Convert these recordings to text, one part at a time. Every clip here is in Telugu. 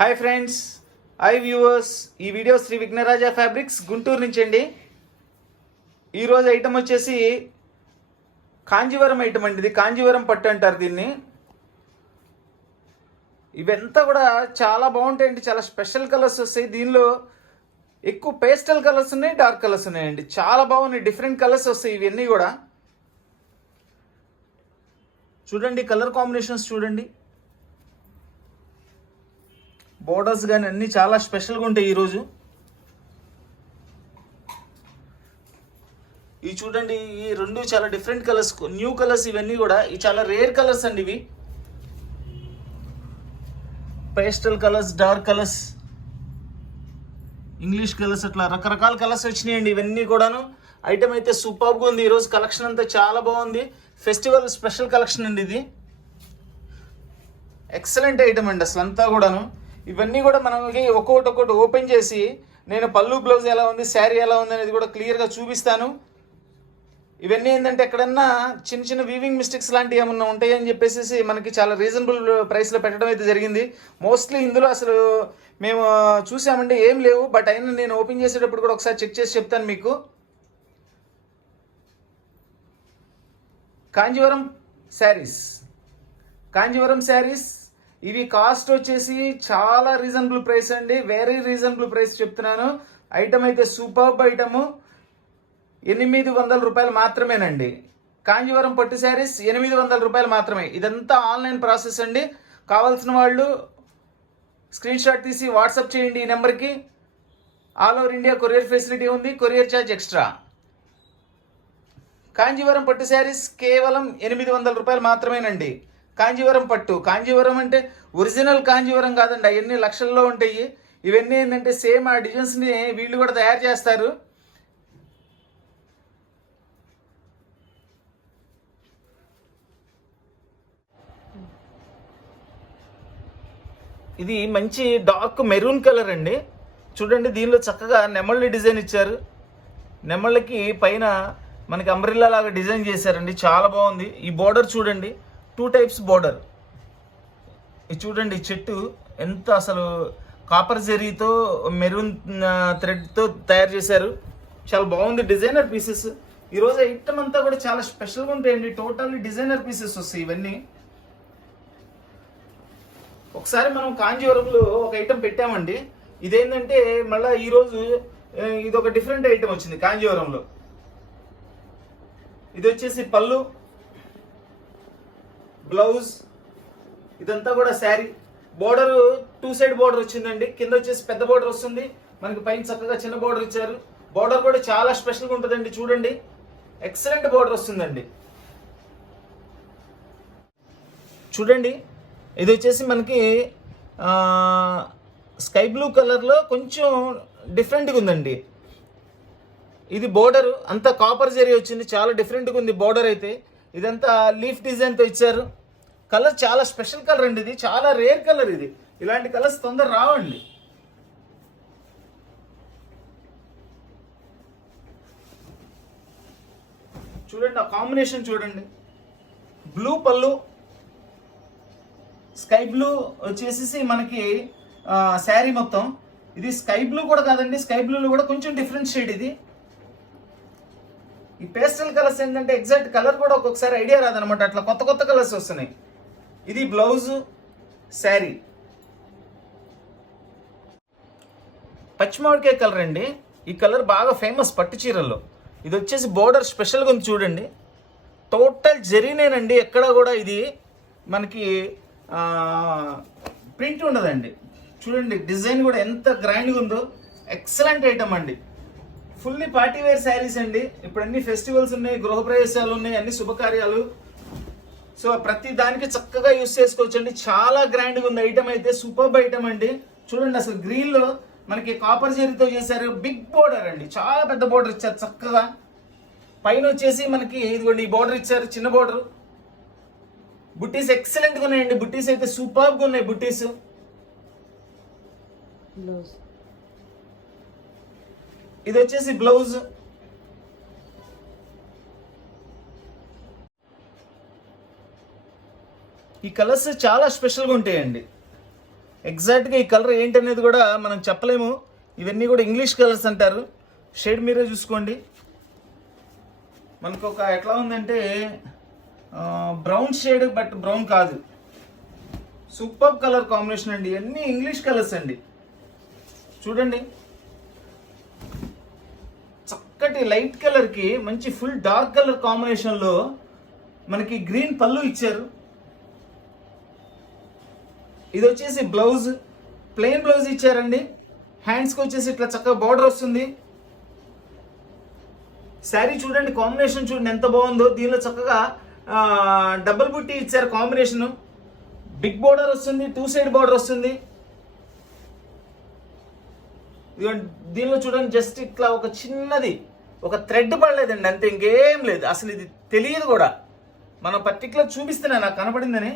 Hi friends, hi viewers. ఈ వీడియో శ్రీ విఘ్నరాజ ఫ్యాబ్రిక్స్ గుంటూరు నుంచి అండి. ఈరోజు ఐటమ్ వచ్చేసి కాంజీవరం ఐటమ్ అండి. ఇది కాంజీవరం పట్టు అంటారు దీన్ని. ఇవంతా కూడా చాలా బాగుంటాయండి. చాలా స్పెషల్ కలర్స్ వస్తాయి. దీనిలో ఎక్కువ పేస్టల్ కలర్స్ ఉన్నాయి, డార్క్ కలర్స్ ఉన్నాయండి. చాలా బాగున్నాయి, డిఫరెంట్ కలర్స్ వస్తాయి ఇవన్నీ కూడా. చూడండి కలర్ కాంబినేషన్స్ చూడండి, బోర్డర్స్ కానీ అన్నీ చాలా స్పెషల్గా ఉంటాయి ఈరోజు. ఇవి చూడండి, ఈ రెండు చాలా డిఫరెంట్ కలర్స్, న్యూ కలర్స్ ఇవన్నీ కూడా. ఇవి చాలా రేర్ కలర్స్ అండి. ఇవి pastel colours, dark colours, English colours, అట్లా రకరకాల కలర్స్ వచ్చినాయండి ఇవన్నీ కూడాను. ఐటమ్ అయితే సూపర్గా ఉంది. ఈరోజు కలెక్షన్ అంతా చాలా బాగుంది. ఫెస్టివల్ స్పెషల్ కలెక్షన్ అండి ఇది. ఎక్సలెంట్ ఐటమ్ అండి అసలు అంతా కూడాను. ఇవన్నీ కూడా మనకి ఒక్కొక్కటి ఓపెన్ చేసి నేను పళ్ళు, బ్లౌజ్ ఎలా ఉంది, శారీ ఎలా ఉంది అనేది కూడా క్లియర్గా చూపిస్తాను. ఇవన్నీ ఏంటంటే ఎక్కడన్నా చిన్న చిన్న వీవింగ్ మిస్టేక్స్ లాంటివి ఏమన్నా ఉంటాయని చెప్పేసి మనకి చాలా రీజనబుల్ ప్రైస్లో పెట్టడం అయితే జరిగింది. మోస్ట్లీ ఇందులో అసలు మేము చూసామండి ఏం లేవు. బట్ అయినా నేను ఓపెన్ చేసేటప్పుడు కూడా ఒకసారి చెక్ చేసి చెప్తాను మీకు. కాంజీవరం శారీస్ ఇవి కాస్ట్ వచ్చేసి చాలా రీజనబుల్ ప్రైస్ అండి. వెరీ రీజనబుల్ ప్రైస్ చెప్తున్నాను. ఐటమ్ అయితే సూపర్బ్ ఐటము. 800 రూపాయలు మాత్రమేనండి. కాంజీవరం పట్టు శారీస్ 800 రూపాయలు మాత్రమే. ఇదంతా ఆన్లైన్ ప్రాసెస్ అండి. కావాల్సిన వాళ్ళు స్క్రీన్ షాట్ తీసి వాట్సాప్ చేయండి ఈ నెంబర్కి. All over India courier facility ఉంది, కొరియర్ ఛార్జ్ ఎక్స్ట్రా. కాంజీవరం పట్టు శారీస్ కేవలం 800 రూపాయలు మాత్రమేనండి. కాంజీవరం అంటే ఒరిజినల్ కాంజీవరం కాదండి, అవన్నీ లక్షల్లో ఉంటాయి. ఇవన్నీ ఏంటంటే సేమ్ ఆ డిజైన్స్ని వీళ్ళు కూడా తయారు చేస్తారు. ఇది మంచి డార్క్ మెరూన్ కలర్ అండి. చూడండి, దీనిలో చక్కగా నెమళ్ళ డిజైన్ ఇచ్చారు. నెమళ్ళకి పైన మనకి అంబ్రిల్లా లాగా డిజైన్ చేశారండి, చాలా బాగుంది. ఈ బోర్డర్ చూడండి, 2 టైప్స్ బోర్డర్. ఇది చూడండి, చెట్టు ఎంత అసలు కాపర్ జెరీతో మెరూన్ థ్రెడ్తో తయారు చేశారు. చాలా బాగుంది. డిజైనర్ పీసెస్ ఈరోజు ఐటమ్ అంతా కూడా చాలా స్పెషల్గా ఉంటాయండి. టోటల్లీ డిజైనర్ పీసెస్ వస్తాయి ఇవన్నీ. ఒకసారి మనం కాంజీవరంలో ఒక ఐటమ్ పెట్టామండి. ఇదేంటంటే మళ్ళీ ఈరోజు ఇది ఒక డిఫరెంట్ ఐటమ్ వచ్చింది కాంజీవరంలో. ఇది వచ్చేసి పళ్ళు, బ్లౌజ్, ఇదంతా కూడా శారీ. బోర్డర్ 2 సైడ్ బోర్డర్ వచ్చిందండి. కింద వచ్చేసి పెద్ద బోర్డర్ వస్తుంది, మనకి పైన చక్కగా చిన్న బోర్డర్ ఇచ్చారు. బోర్డర్ కూడా చాలా స్పెషల్గా ఉంటుందండి. చూడండి, ఎక్సలెంట్ బోర్డర్ వస్తుందండి. చూడండి, ఇది వచ్చేసి మనకి స్కై బ్లూ కలర్లో కొంచెం డిఫరెంట్గా ఉందండి. ఇది బోర్డర్ అంతా కాపర్ జరీ వచ్చింది, చాలా డిఫరెంట్గా ఉంది బోర్డర్ అయితే. ఇదంతా లీఫ్ డిజైన్తో ఇచ్చారు. కలర్ చాలా స్పెషల్ కలర్ అండి. ఇది చాలా రేర్ కలర్. ఇది ఇలాంటి కలర్స్ తొందర రావండి. చూడండి, ఆ కాంబినేషన్ చూడండి. బ్లూ పళ్ళు, స్కై బ్లూ వచ్చేసి మనకి శారీ మొత్తం. ఇది స్కై బ్లూ కూడా కాదండి, స్కై బ్లూలో కూడా కొంచెం డిఫరెంట్ షేడ్. ఇది ఈ పేస్టల్ కలర్స్ ఏంటంటే ఎగ్జాక్ట్ కలర్ కూడా ఒక్కొక్కసారి ఐడియా రాదనమాట. అట్లా కొత్త కొత్త కలర్స్ వస్తున్నాయి. ఇది బ్లౌజు, శారీ. పచ్చిమామిడికాయ కలర్ అండి. ఈ కలర్ బాగా ఫేమస్ పట్టు చీరల్లో. ఇది వచ్చేసి బోర్డర్ స్పెషల్గా ఉంది చూడండి. టోటల్ జరీనేనండి, ఎక్కడ కూడా ఇది మనకి ప్రింట్ ఉండదండి. చూడండి, డిజైన్ కూడా ఎంత గ్రాండ్గా ఉందో. ఎక్సలెంట్ ఐటమ్ అండి. ఫుల్లీ పార్టీ వేర్ శారీస్ అండి. ఇప్పుడు అన్ని ఫెస్టివల్స్ ఉన్నాయి, గృహప్రవేశాలు ఉన్నాయి, అన్ని శుభకార్యాలు. సో ప్రతి దానికి చక్కగా యూస్ చేసుకోవచ్చండి. చాలా గ్రాండ్గా ఉంది ఐటమ్ అయితే. సూపర్బ్ ఐటమ్ అండి. చూడండి, అసలు గ్రీన్లో మనకి కాపర్ జరీతో చేశారు. బిగ్ బోర్డర్ అండి, చాలా పెద్ద బోర్డర్ ఇచ్చారు చక్కగా. పైన వచ్చేసి మనకి ఇదిగోండి ఈ బోర్డర్ ఇచ్చారు, చిన్న బోర్డర్. బుట్టీస్ ఎక్సలెంట్గా ఉన్నాయండి. బుట్టీస్ అయితే సూపర్గా ఉన్నాయి. బుట్టీస్, ఇది వచ్చేసి బ్లౌజ్. ఈ కలర్స్ చాలా స్పెషల్గా ఉంటాయండి. ఎగ్జాక్ట్గా ఈ కలర్ ఏంటనేది కూడా మనం చెప్పలేము. ఇవన్నీ కూడా ఇంగ్లీష్ కలర్స్ అంటారు. షేడ్ మీరే చూసుకోండి. మనకు ఒక ఎట్లా ఉందంటే బ్రౌన్ షేడ్, బట్ బ్రౌన్ కాదు. సూపర్ కలర్ కాంబినేషన్ అండి. అన్ని ఇంగ్లీష్ కలర్స్ అండి. చూడండి, చక్కటి లైట్ కలర్కి మంచి ఫుల్ డార్క్ కలర్ కాంబినేషన్లో మనకి గ్రీన్ పళ్ళు ఇచ్చారు. ఇది వచ్చేసి బ్లౌజ్, ప్లెయిన్ బ్లౌజ్ ఇచ్చారండి. హ్యాండ్స్కి వచ్చేసి ఇట్లా చక్కగా బార్డర్ వస్తుంది. శారీ చూడండి, కాంబినేషన్ చూడండి ఎంత బాగుందో. దీనిలో చక్కగా డబుల్ బుట్టి ఇచ్చారు కాంబినేషను. బిగ్ బార్డర్ వస్తుంది, 2 సైడ్ బార్డర్ వస్తుంది. దీనిలో చూడండి జస్ట్ ఇట్లా ఒక చిన్నది ఒక థ్రెడ్ పడలేదండి, అంతే, ఇంకేం లేదు. అసలు ఇది తెలియదు కూడా. మనం పర్టికులర్ చూపిస్తున్నా నాకు కనపడిందని.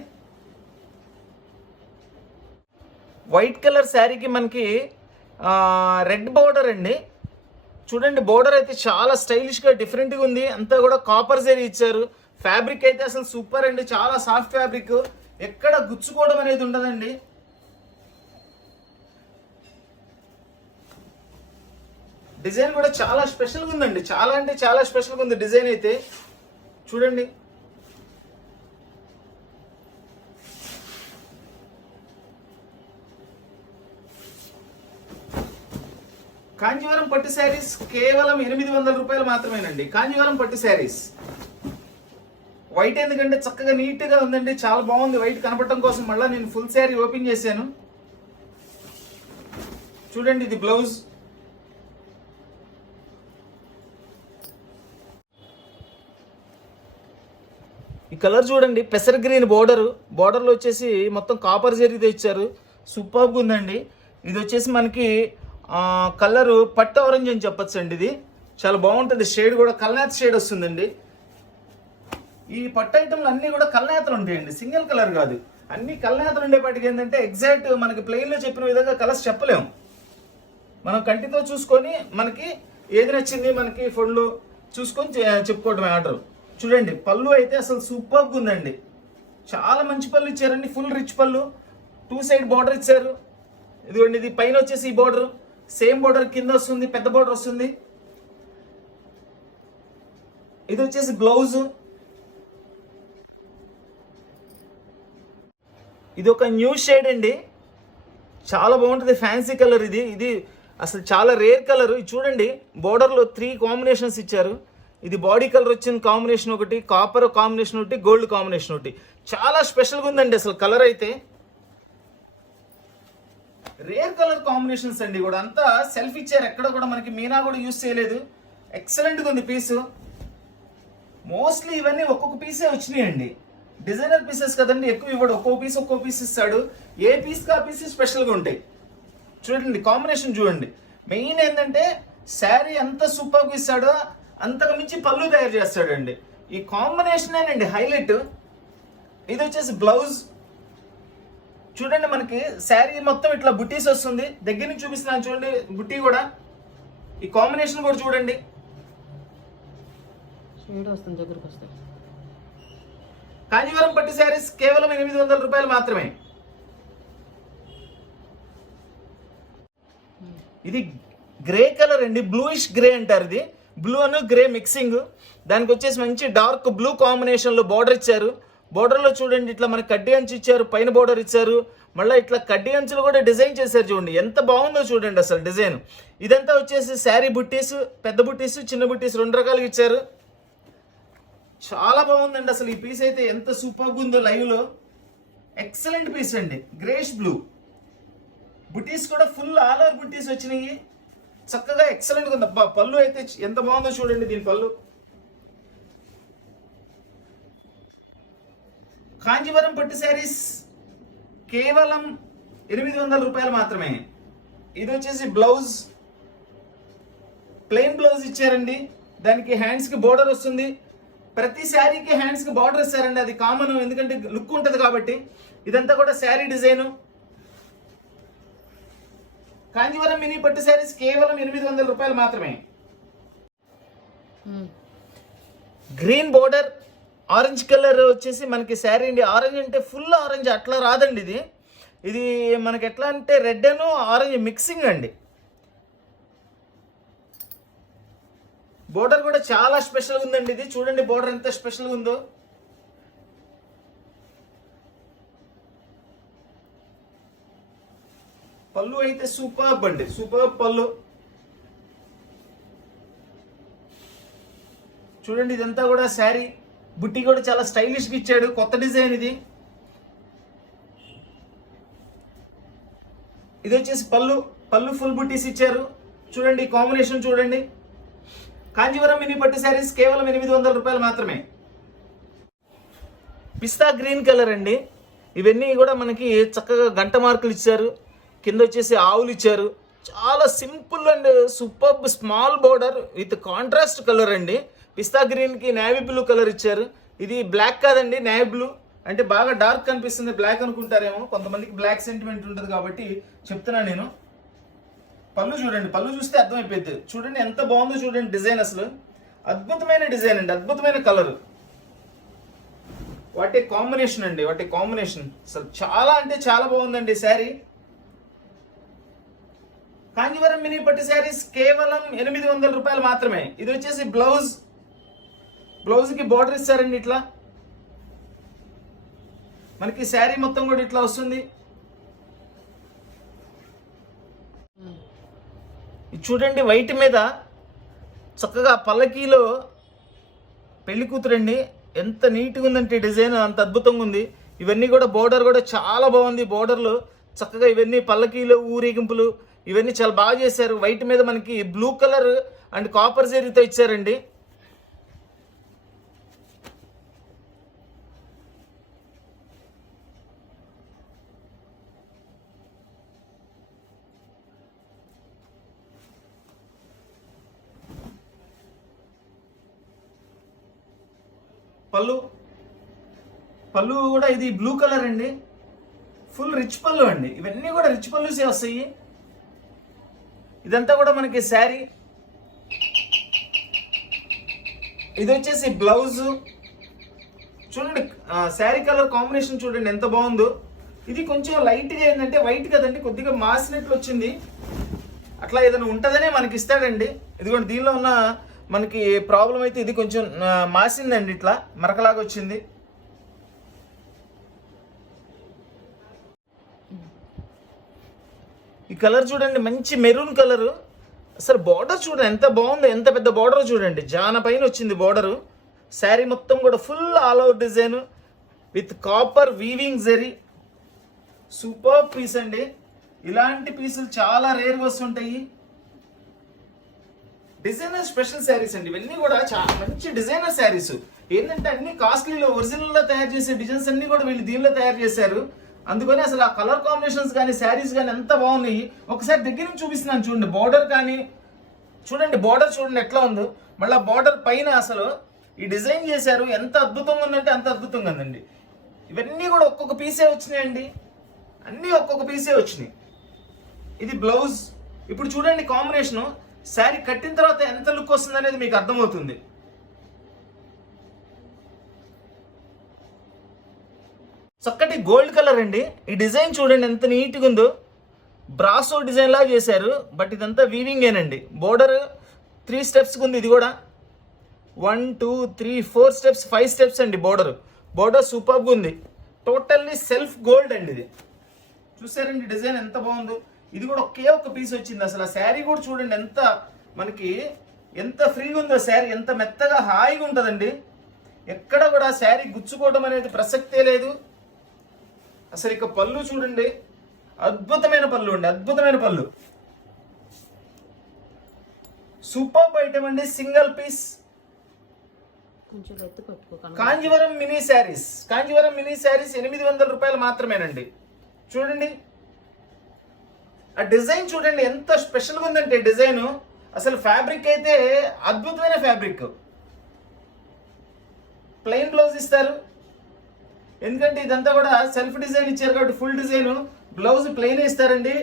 వైట్ కలర్ శారీకి మనకి రెడ్ బార్డర్ అండి. చూడండి, బార్డర్ అయితే చాలా స్టైలిష్గా డిఫరెంట్గా ఉంది. అంతా కూడా కాపర్ జరీ ఇచ్చారు. ఫ్యాబ్రిక్ అయితే అసలు సూపర్ అండి, చాలా సాఫ్ట్ ఫ్యాబ్రిక్, ఎక్కడ గుచ్చుకోవడం అనేది ఉండదండి. డిజైన్ కూడా చాలా స్పెషల్గా ఉందండి, చాలా అంటే చాలా స్పెషల్గా ఉంది డిజైన్ అయితే. చూడండి, కాంజీవరం పట్టు శారీస్ కేవలం 800 రూపాయలు మాత్రమేనండి. కాంజీవరం పట్టు శారీస్ వైట్ ఎందుకంటే చక్కగా నీట్గా ఉందండి, చాలా బాగుంది. వైట్ కనపడటం కోసం మళ్ళీ నేను ఫుల్ శారీ ఓపెన్ చేశాను. చూడండి, ఇది బ్లౌజ్. ఈ కలర్ చూడండి, పెసర్ గ్రీన్ బార్డర్లో వచ్చేసి మొత్తం కాపర్ జరీతో ఇచ్చారు. సూపర్గా ఉందండి. ఇది వచ్చేసి మనకి కలరు పట్టు ఆరెంజ్ అని చెప్పచ్చు అండి. ఇది చాలా బాగుంటుంది. షేడ్ కూడా కల్నేత షేడ్ వస్తుందండి. ఈ పట్టు ఐటమ్లు అన్నీ కూడా కల్నేతలు ఉంటాయండి, సింగిల్ కలర్ కాదు. అన్ని కల్నేతలు ఉండేపాటికి ఏంటంటే ఎగ్జాక్ట్ మనకి ప్లెయిన్లో చెప్పిన విధంగా కలర్స్ చెప్పలేము. మనం కంటితో చూసుకొని మనకి ఏది నచ్చింది మనకి ఫోన్లో చూసుకొని చెప్పుకోవటమే ఆర్డర్. చూడండి, పళ్ళు అయితే అసలు సూపర్గా ఉందండి. చాలా మంచి పళ్ళు ఇచ్చారండి, ఫుల్ రిచ్ పళ్ళు. 2 సైడ్ బార్డర్ ఇచ్చారు. ఇదిగోండి, ఇది పైన వచ్చేసి ఈ బార్డర్, సేమ్ బార్డర్ కింద వస్తుంది, పెద్ద బార్డర్ వస్తుంది. ఇది వచ్చేసి బ్లౌజ్. ఇది ఒక న్యూ షేడ్ అండి, చాలా బాగుంటుంది. ఫ్యాన్సీ కలర్ ఇది అసలు చాలా రేర్ కలర్. ఇది చూడండి, బార్డర్లో 3 కాంబినేషన్స్ ఇచ్చారు. ఇది బాడీ కలర్ వచ్చిన కాంబినేషన్ ఒకటి, కాపర్ కాంబినేషన్ ఒకటి, గోల్డ్ కాంబినేషన్ ఒకటి. చాలా స్పెషల్గా ఉందండి అసలు కలర్ అయితే. రేర్ కలర్ కాంబినేషన్స్ అండి. కూడా అంతా సెల్ఫ్ ఇచ్చారు, ఎక్కడ కూడా మనకి మీనా కూడా యూజ్ చేయలేదు. ఎక్సలెంట్గా ఉంది పీసు. మోస్ట్లీ ఇవన్నీ ఒక్కొక్క పీసే వచ్చినాయండి. డిజైనర్ పీసెస్ కదండి, ఎక్కువ ఇవ్వడు. ఒక్కో పీస్ ఇస్తాడు. ఏ పీస్కి ఆ పీస్ స్పెషల్గా ఉంటాయి. చూడండి, కాంబినేషన్ చూడండి. మెయిన్ ఏంటంటే శారీ ఎంత సూపర్గా ఇస్తాడో అంతకు మించి పళ్ళు తయారు చేస్తాడండి. ఈ కాంబినేషనేనండి హైలైట్. ఇది వచ్చేసి బ్లౌజ్. చూడండి, మనకి శారీ మొత్తం ఇట్లా బుట్టీస్ వస్తుంది. దగ్గర నుంచి చూపిస్తున్నాను చూడండి, బుట్టి కూడా. ఈ కాంబినేషన్ కూడా చూడండి. కాంజీవరం పట్టు శారీస్ కేవలం 800 రూపాయలు మాత్రమే. ఇది గ్రే కలర్ అండి, బ్లూయిష్ గ్రే అంటారు. ఇది బ్లూ అను గ్రే మిక్సింగ్. దానికి వచ్చేసి మంచి డార్క్ బ్లూ కాంబినేషన్లో బార్డర్ ఇచ్చారు. బార్డర్లో చూడండి, ఇట్లా మనకి కడ్డీ అంచు ఇచ్చారు, పైన బార్డర్ ఇచ్చారు. మళ్ళీ ఇట్లా కడ్డీ అంచులు కూడా డిజైన్ చేశారు. చూడండి ఎంత బాగుందో చూడండి అసలు డిజైన్. ఇదంతా వచ్చేసి శారీ బుట్టీస్, పెద్ద బుట్టీస్, చిన్న బుట్టీస్ 2 రకాలుగా ఇచ్చారు. చాలా బాగుందండి అసలు ఈ పీస్ అయితే. ఎంత సూపర్గా ఉందో లైవ్లో. ఎక్సలెంట్ పీస్ అండి, గ్రేష్ బ్లూ. బుట్టీస్ కూడా ఫుల్ ఆల్ ఓవర్ బుట్టీస్ వచ్చినాయి. చక్కగా ఎక్సలెంట్గా ఉంది. అబ్బా, పళ్ళు అయితే ఎంత బాగుందో చూడండి. దీని పళ్ళు కాంజీవరం పట్టు శారీస్ కేవలం 800 రూపాయలు మాత్రమే. ఇది వచ్చేసి బ్లౌజ్, ప్లెయిన్ బ్లౌజ్ ఇచ్చారండి. దానికి హ్యాండ్స్కి బార్డర్ వస్తుంది. ప్రతి శారీకి హ్యాండ్స్కి బార్డర్ ఇస్తారండి, అది కామన్, ఎందుకంటే లుక్ ఉంటుంది కాబట్టి. ఇదంతా కూడా శారీ డిజైను. కాంజీవరం మినీ పట్టు శారీస్ కేవలం 800 రూపాయలు మాత్రమే. గ్రీన్ బోర్డర్, ఆరెంజ్ కలర్ వచ్చేసి మనకి శారీ అండి. ఆరెంజ్ అంటే ఫుల్ ఆరెంజ్ అట్లా రాదండి. ఇది ఇది మనకి ఎట్లా అంటే రెడ్ అండ్ ఆరెంజ్ మిక్సింగ్ అండి. బోర్డర్ కూడా చాలా స్పెషల్గా ఉందండి. ఇది చూడండి బోర్డర్ ఎంత స్పెషల్గా ఉందో. పళ్ళు అయితే సూపర్బ్ అండి, సూపర్బ్ పళ్ళు. చూడండి ఇదంతా కూడా శారీ, బుట్టి కూడా చాలా స్టైలిష్గా ఇచ్చాడు, కొత్త డిజైన్ ఇది. ఇది వచ్చేసి పళ్ళు, పళ్ళు ఫుల్ బుట్టీస్ ఇచ్చారు. చూడండి కాంబినేషన్ చూడండి. కాంజీవరం మినీ పట్టు శారీస్ కేవలం 800 రూపాయలు మాత్రమే. పిస్తా గ్రీన్ కలర్ అండి. ఇవన్నీ కూడా మనకి చక్కగా గంట మార్కులు ఇచ్చారు, కింద వచ్చేసి ఆవులు ఇచ్చారు. చాలా simple and super small border with contrast colour అండి. పిస్తా గ్రీన్కి నేవీ బ్లూ కలర్ ఇచ్చారు. ఇది బ్లాక్ కాదండి, నేవీ బ్లూ. అంటే బాగా డార్క్ కనిపిస్తుంది, బ్లాక్ అనుకుంటారేమో, కొంతమందికి బ్లాక్ సెంటిమెంట్ ఉంటుంది కాబట్టి చెప్తున్నాను నేను. పళ్ళు చూడండి, పళ్ళు చూస్తే అర్థమైపోయింది. చూడండి ఎంత బాగుందో చూడండి డిజైన్, అసలు అద్భుతమైన డిజైన్ అండి, అద్భుతమైన కలర్. వాటి కాంబినేషన్ అండి, వాటి కాంబినేషన్ అసలు చాలా అంటే చాలా బాగుందండి శారీ. కాంజీవరం మినీ పట్టు శారీస్ కేవలం 800 రూపాయలు మాత్రమే. ఇది వచ్చేసి బ్లౌజ్, బ్లౌజ్కి బార్డర్ ఇస్తారండి. ఇట్లా మనకి శారీ మొత్తం కూడా ఇట్లా వస్తుంది. చూడండి వైట్ మీద చక్కగా పల్లకీలో పెళ్లి కూతురండి, ఎంత నీట్గా ఉందంటే డిజైన్, అంత అద్భుతంగా ఉంది. ఇవన్నీ కూడా బోర్డర్ కూడా చాలా బాగుంది. బోర్డర్లు చక్కగా ఇవన్నీ పల్లకీలో ఊరేగింపులు ఇవన్నీ చాలా బాగా చేశారు. వైట్ మీద మనకి బ్లూ కలర్ అండ్ కాపర్ జరీతో ఇచ్చారండి. పళ్ళు, పళ్ళు కూడా ఇది బ్లూ కలర్ అండి, ఫుల్ రిచ్ పళ్ళు అండి. ఇవన్నీ కూడా రిచ్ పళ్ళుసే వస్తాయి. ఇదంతా కూడా మనకి శారీ. ఇది వచ్చేసి బ్లౌజ్. చూడండి శారీ కలర్ కాంబినేషన్ చూడండి ఎంత బాగుందో. ఇది కొంచెం లైట్గా ఏంటంటే వైట్ కదండి, కొద్దిగా మాసినట్లు వచ్చింది. అట్లా ఏదైనా ఉంటుందనే మనకి ఇస్తాడండి. ఇదిగోండి దీనిలో ఉన్న మనకి ప్రాబ్లం అయితే ఇది కొంచెం మాసిందండి, ఇట్లా మరకలాగా వచ్చింది. ఈ కలర్ చూడండి మంచి మెరూన్ కలరు. అసలు బార్డర్ చూడండి ఎంత బాగుందో, ఎంత పెద్ద బార్డర్ చూడండి, జాన పైన వచ్చింది బార్డరు. శారీ మొత్తం కూడా full all over design with copper weaving zari. Super piece అండి. ఇలాంటి పీసులు చాలా రేర్గా వస్తుంటాయి. డిజైనర్ స్పెషల్ శారీస్ అండి ఇవన్నీ కూడా, చాలా మంచి డిజైనర్ శారీస్. ఏంటంటే అన్ని కాస్ట్లీలో ఒరిజినల్లో తయారు చేసే డిజైన్స్ అన్ని కూడా వీళ్ళు దీనిలో తయారు చేశారు. అందుకని అసలు ఆ కలర్ కాంబినేషన్స్ కానీ శారీస్ కానీ ఎంత బాగున్నాయి. ఒకసారి దగ్గర నుంచి చూపిస్తున్నాను చూడండి. బార్డర్ కానీ చూడండి, బార్డర్ చూడండి ఎట్లా ఉందో. మళ్ళీ బార్డర్ పైన అసలు ఈ డిజైన్ చేశారు, ఎంత అద్భుతంగా ఉందంటే అంత అద్భుతంగా ఉందండి. ఇవన్నీ కూడా ఒక్కొక్క పీసే వచ్చినాయండి, అన్నీ ఒక్కొక్క పీసే వచ్చినాయి. ఇది బ్లౌజ్. ఇప్పుడు చూడండి కాంబినేషను, శారీ కట్టిన తర్వాత ఎంత లుక్ వస్తుంది అనేది మీకు అర్థమవుతుంది. చక్కటి గోల్డ్ కలర్ అండి. ఈ డిజైన్ చూడండి ఎంత నీట్గా ఉందో, బ్రాసో డిజైన్ లాగా చేశారు. బట్ ఇదంతా వీవింగేనండి. బోర్డర్ 3 స్టెప్స్ ఉంది. ఇది కూడా 1 2 3 4 స్టెప్స్ 5 స్టెప్స్ అండి బోర్డర్. బోర్డర్ సూపర్గా ఉంది. టోటల్లీ సెల్ఫ్ గోల్డ్ అండి ఇది. చూసారండి డిజైన్ ఎంత బాగుందో. ఇది కూడా ఒకే ఒక్క పీస్ వచ్చింది. అసలు ఆ శారీ కూడా చూడండి ఎంత మనకి ఎంత ఫ్రీగా ఉందో శారీ, ఎంత మెత్తగా హాయిగా ఉంటుందండి. ఎక్కడ కూడా శారీ గుచ్చుకోవడం అనేది ప్రసక్తే లేదు. అసలు ఇక పళ్ళు చూడండి, అద్భుతమైన పళ్ళు అండి, అద్భుతమైన పళ్ళు. సూపర్ ఐటమ్ అండి, single piece. Kanjeevaram mini saris, Kanjeevaram mini saris 800 రూపాయలు మాత్రమేనండి. చూడండి ఆ డిజైన్ చూడండి ఎంత స్పెషల్గా ఉందంటే డిజైన్. అసలు ఫ్యాబ్రిక్ అయితే అద్భుతమైన ఫ్యాబ్రిక్. ప్లెయిన్ బ్లౌజ్ ఇస్తారు, ఎందుకంటే ఇదంతా కూడా సెల్ఫ్ డిజైన్ ఇచ్చారు కాబట్టి ఫుల్ డిజైన్. బ్లౌజ్ ప్లెయిన్ ఇస్తారండి,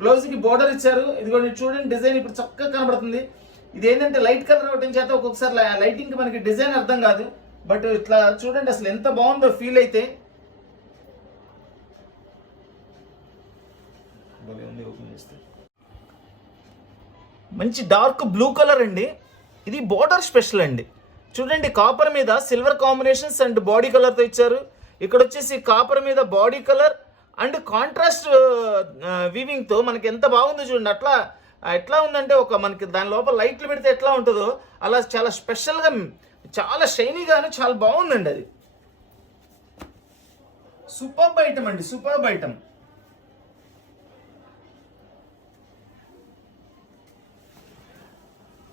బ్లౌజ్కి బోర్డర్ ఇచ్చారు. ఇది కూడా చూడండి డిజైన్ ఇప్పుడు చక్కగా కనబడుతుంది. ఇది ఏంటంటే లైట్ కలర్ అవడం చేత ఒక్కొక్కసారి లైటింగ్కి మనకి డిజైన్ అర్థం కాదు. బట్ ఇట్లా చూడండి అసలు ఎంత బాగుందో ఫీల్ అయితే. భలే ఉంది ఓపెన్ చేస్తే. మంచి డార్క్ బ్లూ కలర్ అండి. ఇది బోర్డర్ స్పెషల్ అండి. చూడండి కాపర్ మీద సిల్వర్ కాంబినేషన్స్ అండ్ బాడీ కలర్తో ఇచ్చారు. ఇక్కడ వచ్చేసి కాపర్ మీద బాడీ కలర్ అండ్ కాంట్రాస్ట్ వీవింగ్తో మనకి ఎంత బాగుందో చూడండి. అట్లా ఎట్లా ఉందంటే ఒక మనకి దాని లోపల లైట్లు పెడితే ఎట్లా ఉంటుందో అలా చాలా స్పెషల్గా చాలా షైనీగాను చాలా బాగుందండి. అది సూపర్బ్ ఐటమ్ అండి, సూపర్బ్ ఐటమ్.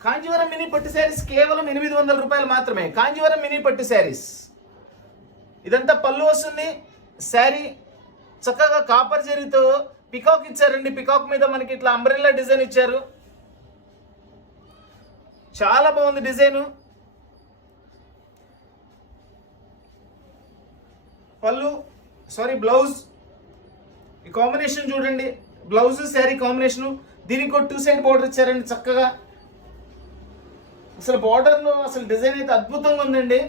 కాంజీవరం మినీ పట్టు శారీస్ కేవలం 800 రూపాయలు మాత్రమే. కాంజీవరం మినీ పట్టు శారీస్. ఇదంతా పళ్ళు వస్తుంది. శారీ చక్కగా కాపర్ జరీతో పికాక్ ఇచ్చారండి. పికాక్ మీద మనకి ఇట్లా అంబ్రెల్లా డిజైన్ ఇచ్చారు. చాలా బాగుంది డిజైను. పళ్ళు బ్లౌజ్ ఈ కాంబినేషన్ చూడండి. Blouse sari combination. దీనికి ఒక 2 సైడ్ బార్డర్ ఇచ్చారండి చక్కగా. అసలు బార్డర్లో అసలు డిజైన్ అయితే అద్భుతంగా ఉందండి.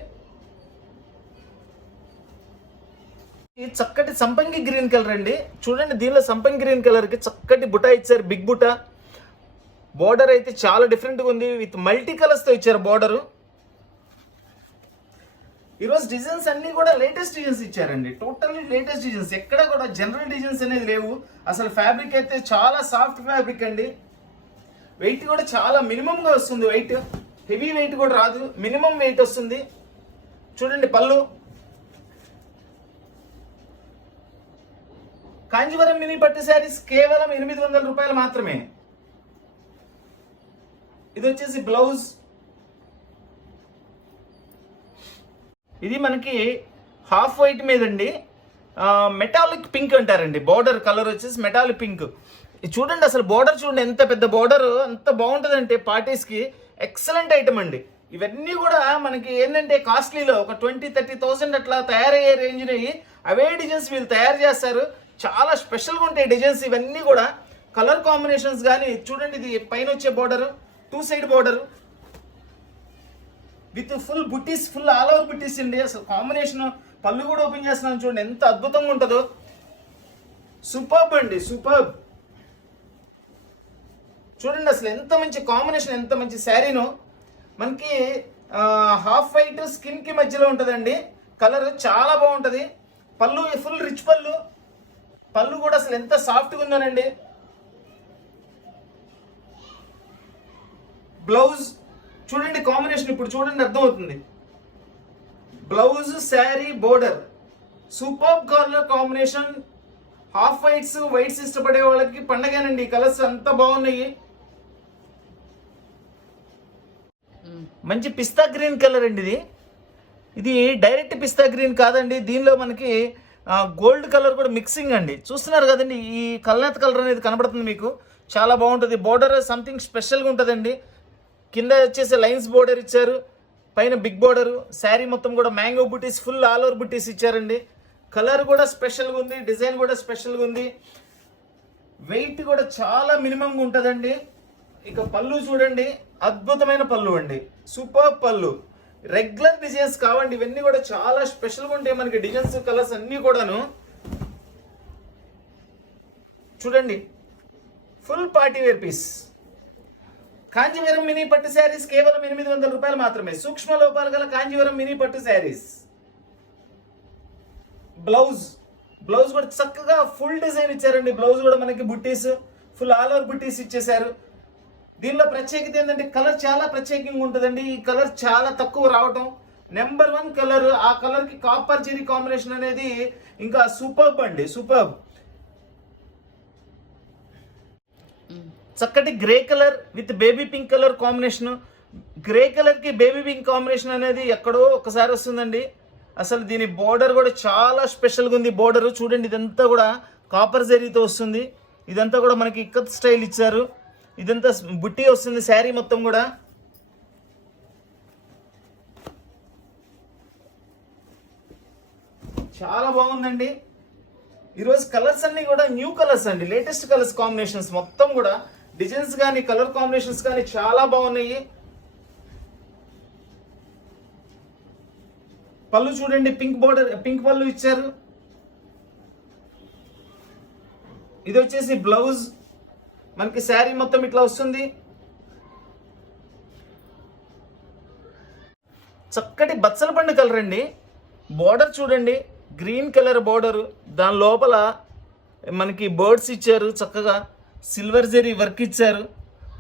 ఈ చక్కటి సంపంగి గ్రీన్ కలర్ అండి. చూడండి దీనిలో సంపంగి గ్రీన్ కలర్కి చక్కటి బుటా ఇచ్చారు, బిగ్ బుటా. బార్డర్ అయితే చాలా డిఫరెంట్గా ఉంది. విత్ మల్టీ కలర్స్తో ఇచ్చారు బార్డరు. ఈరోజు డిజైన్స్ అన్నీ కూడా లేటెస్ట్ డిజైన్స్ ఇచ్చారండి. Totally latest designs. ఎక్కడ కూడా జనరల్ డిజైన్స్ అనేది లేవు. అసలు ఫ్యాబ్రిక్ అయితే చాలా సాఫ్ట్ ఫ్యాబ్రిక్ అండి. వెయిట్ కూడా చాలా మినిమంగా వస్తుంది. వెయిట్ హెవీ వెయిట్ కూడా రాదు, మినిమం వెయిట్ వస్తుంది. చూడండి పళ్ళు. కాంజీవరం మినీ పట్టు శారీస్ కేవలం 800 రూపాయలు మాత్రమే. ఇది వచ్చేసి బ్లౌజ్. ఇది మనకి హాఫ్ వైట్ మీద అండి. మెటాలిక్ పింక్ అంటారండి. బార్డర్ కలర్ వచ్చేసి మెటాలిక్ పింక్. చూడండి అసలు బార్డర్ చూడండి ఎంత పెద్ద బార్డర్, ఎంత బాగుంటుందంటే పార్టీస్కి ఎక్సలెంట్ ఐటమ్ అండి. ఇవన్నీ కూడా మనకి ఏంటంటే కాస్ట్లీలో ఒక 20-30,000 అట్లా తయారయ్యే రేంజ్ని అవే డిజైన్స్ వీళ్ళు తయారు చేస్తారు. చాలా స్పెషల్గా ఉంటాయి డిజైన్స్ ఇవన్నీ కూడా. కలర్ కాంబినేషన్స్ కానీ చూడండి. ఇది పైన వచ్చే border 2 side border with full buttis, full all over buttis అండి. అసలు కాంబినేషన్ పళ్ళు కూడా ఓపెన్ చేస్తున్నాను చూడండి ఎంత అద్భుతంగా ఉంటుందో. సూపర్బ్ అండి, సూపర్బ్. చూడండి అసలు ఎంత మంచి కాంబినేషన్, ఎంత మంచి శారీను. మనకి హాఫ్ వైట్ స్కిన్కి మధ్యలో ఉంటుందండి. కలర్ చాలా బాగుంటుంది. పళ్ళు ఫుల్ రిచ్ పళ్ళు. పళ్ళు కూడా అసలు ఎంత సాఫ్ట్గా ఉందోనండి. బ్లౌజ్ చూడండి కాంబినేషన్ ఇప్పుడు చూడండి అర్థమవుతుంది. Blouse sari border superb colour combination. Half whites ఇష్టపడే వాళ్ళకి పండగేనండి. ఈ కలర్స్ అంతా బాగున్నాయి. మంచి పిస్తా గ్రీన్ కలర్ అండి. ఇది డైరెక్ట్ పిస్తా గ్రీన్ కాదండి. దీనిలో మనకి గోల్డ్ కలర్ కూడా మిక్సింగ్ అండి. చూస్తున్నారు కదండి, ఈ కల్నేత కలర్ అనేది కనబడుతుంది మీకు. చాలా బాగుంటుంది. బోర్డర్ సంథింగ్ స్పెషల్గా ఉంటుందండి. కింద వచ్చేసి లైన్స్ బోర్డర్ ఇచ్చారు, పైన బిగ్ బోర్డర్. శారీ మొత్తం కూడా మ్యాంగో బుటీస్, ఫుల్ ఆల్ ఓవర్ బుటీస్ ఇచ్చారండి. కలర్ కూడా స్పెషల్గా ఉంది, డిజైన్ కూడా స్పెషల్గా ఉంది. వెయిట్ కూడా చాలా మినిమంగా ఉంటుందండి. ఇక పళ్ళు చూడండి, అద్భుతమైన పళ్ళు అండి, సూపర్ పళ్ళు. రెగ్యులర్ డిజైన్స్ కావండి ఇవన్నీ కూడా. చాలా స్పెషల్గా ఉంటాయి మనకి డిజైన్స్, కలర్స్ అన్నీ కూడాను. చూడండి full party wear piece. Kanjeevaram mini పట్టు శారీస్ కేవలం 800 రూపాయలు మాత్రమే. సూక్ష్మ లోపాలు గల కాంజీవరం మినీ పట్టు శారీస్. బ్లౌజ్ కూడా చక్కగా ఫుల్ డిజైన్ ఇచ్చారండి. బ్లౌజ్ కూడా మనకి బుట్టీస్, ఫుల్ ఆల్ ఓవర్ బుట్టీస్ ఇచ్చేసారు. దీనిలో ప్రత్యేకత ఏంటంటే కలర్ చాలా ప్రత్యేకంగా ఉంటుందండి. ఈ కలర్ చాలా తక్కువ రావటం. Number 1 colour. ఆ కలర్కి కాపర్ జెరీ కాంబినేషన్ అనేది ఇంకా సూపర్బ్ అండి, సూపర్బ్. చక్కటి grey colour with baby pink colour combination. Grey కలర్కి బేబీ పింక్ కాంబినేషన్ అనేది ఎక్కడో ఒకసారి వస్తుందండి. అసలు దీని బోర్డర్ కూడా చాలా స్పెషల్గా ఉంది. బోర్డర్ చూడండి, ఇదంతా కూడా కాపర్ జరీతో వస్తుంది. ఇదంతా కూడా మనకి ఇక్కత్ స్టైల్ ఇచ్చారు. ఇదంతా బుట్టి వస్తుంది శారీ మొత్తం కూడా. చాలా బాగుందండి. ఈరోజు కలర్స్ అన్ని కూడా న్యూ కలర్స్ అండి, లేటెస్ట్ కలర్స్ కాంబినేషన్స్ మొత్తం కూడా. డిజైన్స్ కానీ కలర్ కాంబినేషన్స్ కానీ చాలా బాగున్నాయి. పళ్ళు చూడండి, పింక్ బోర్డర్, పింక్ పళ్ళు ఇచ్చారు. ఇది వచ్చేసి బ్లౌజ్, మనకి శారీ మొత్తం ఇట్లా వస్తుంది. చక్కటి బచ్చల పండు కలర్ అండి. బోర్డర్ చూడండి, గ్రీన్ కలర్ బోర్డరు, దాని లోపల మనకి బర్డ్స్ ఇచ్చారు, చక్కగా సిల్వర్ జరీ వర్క్ ఇచ్చారు.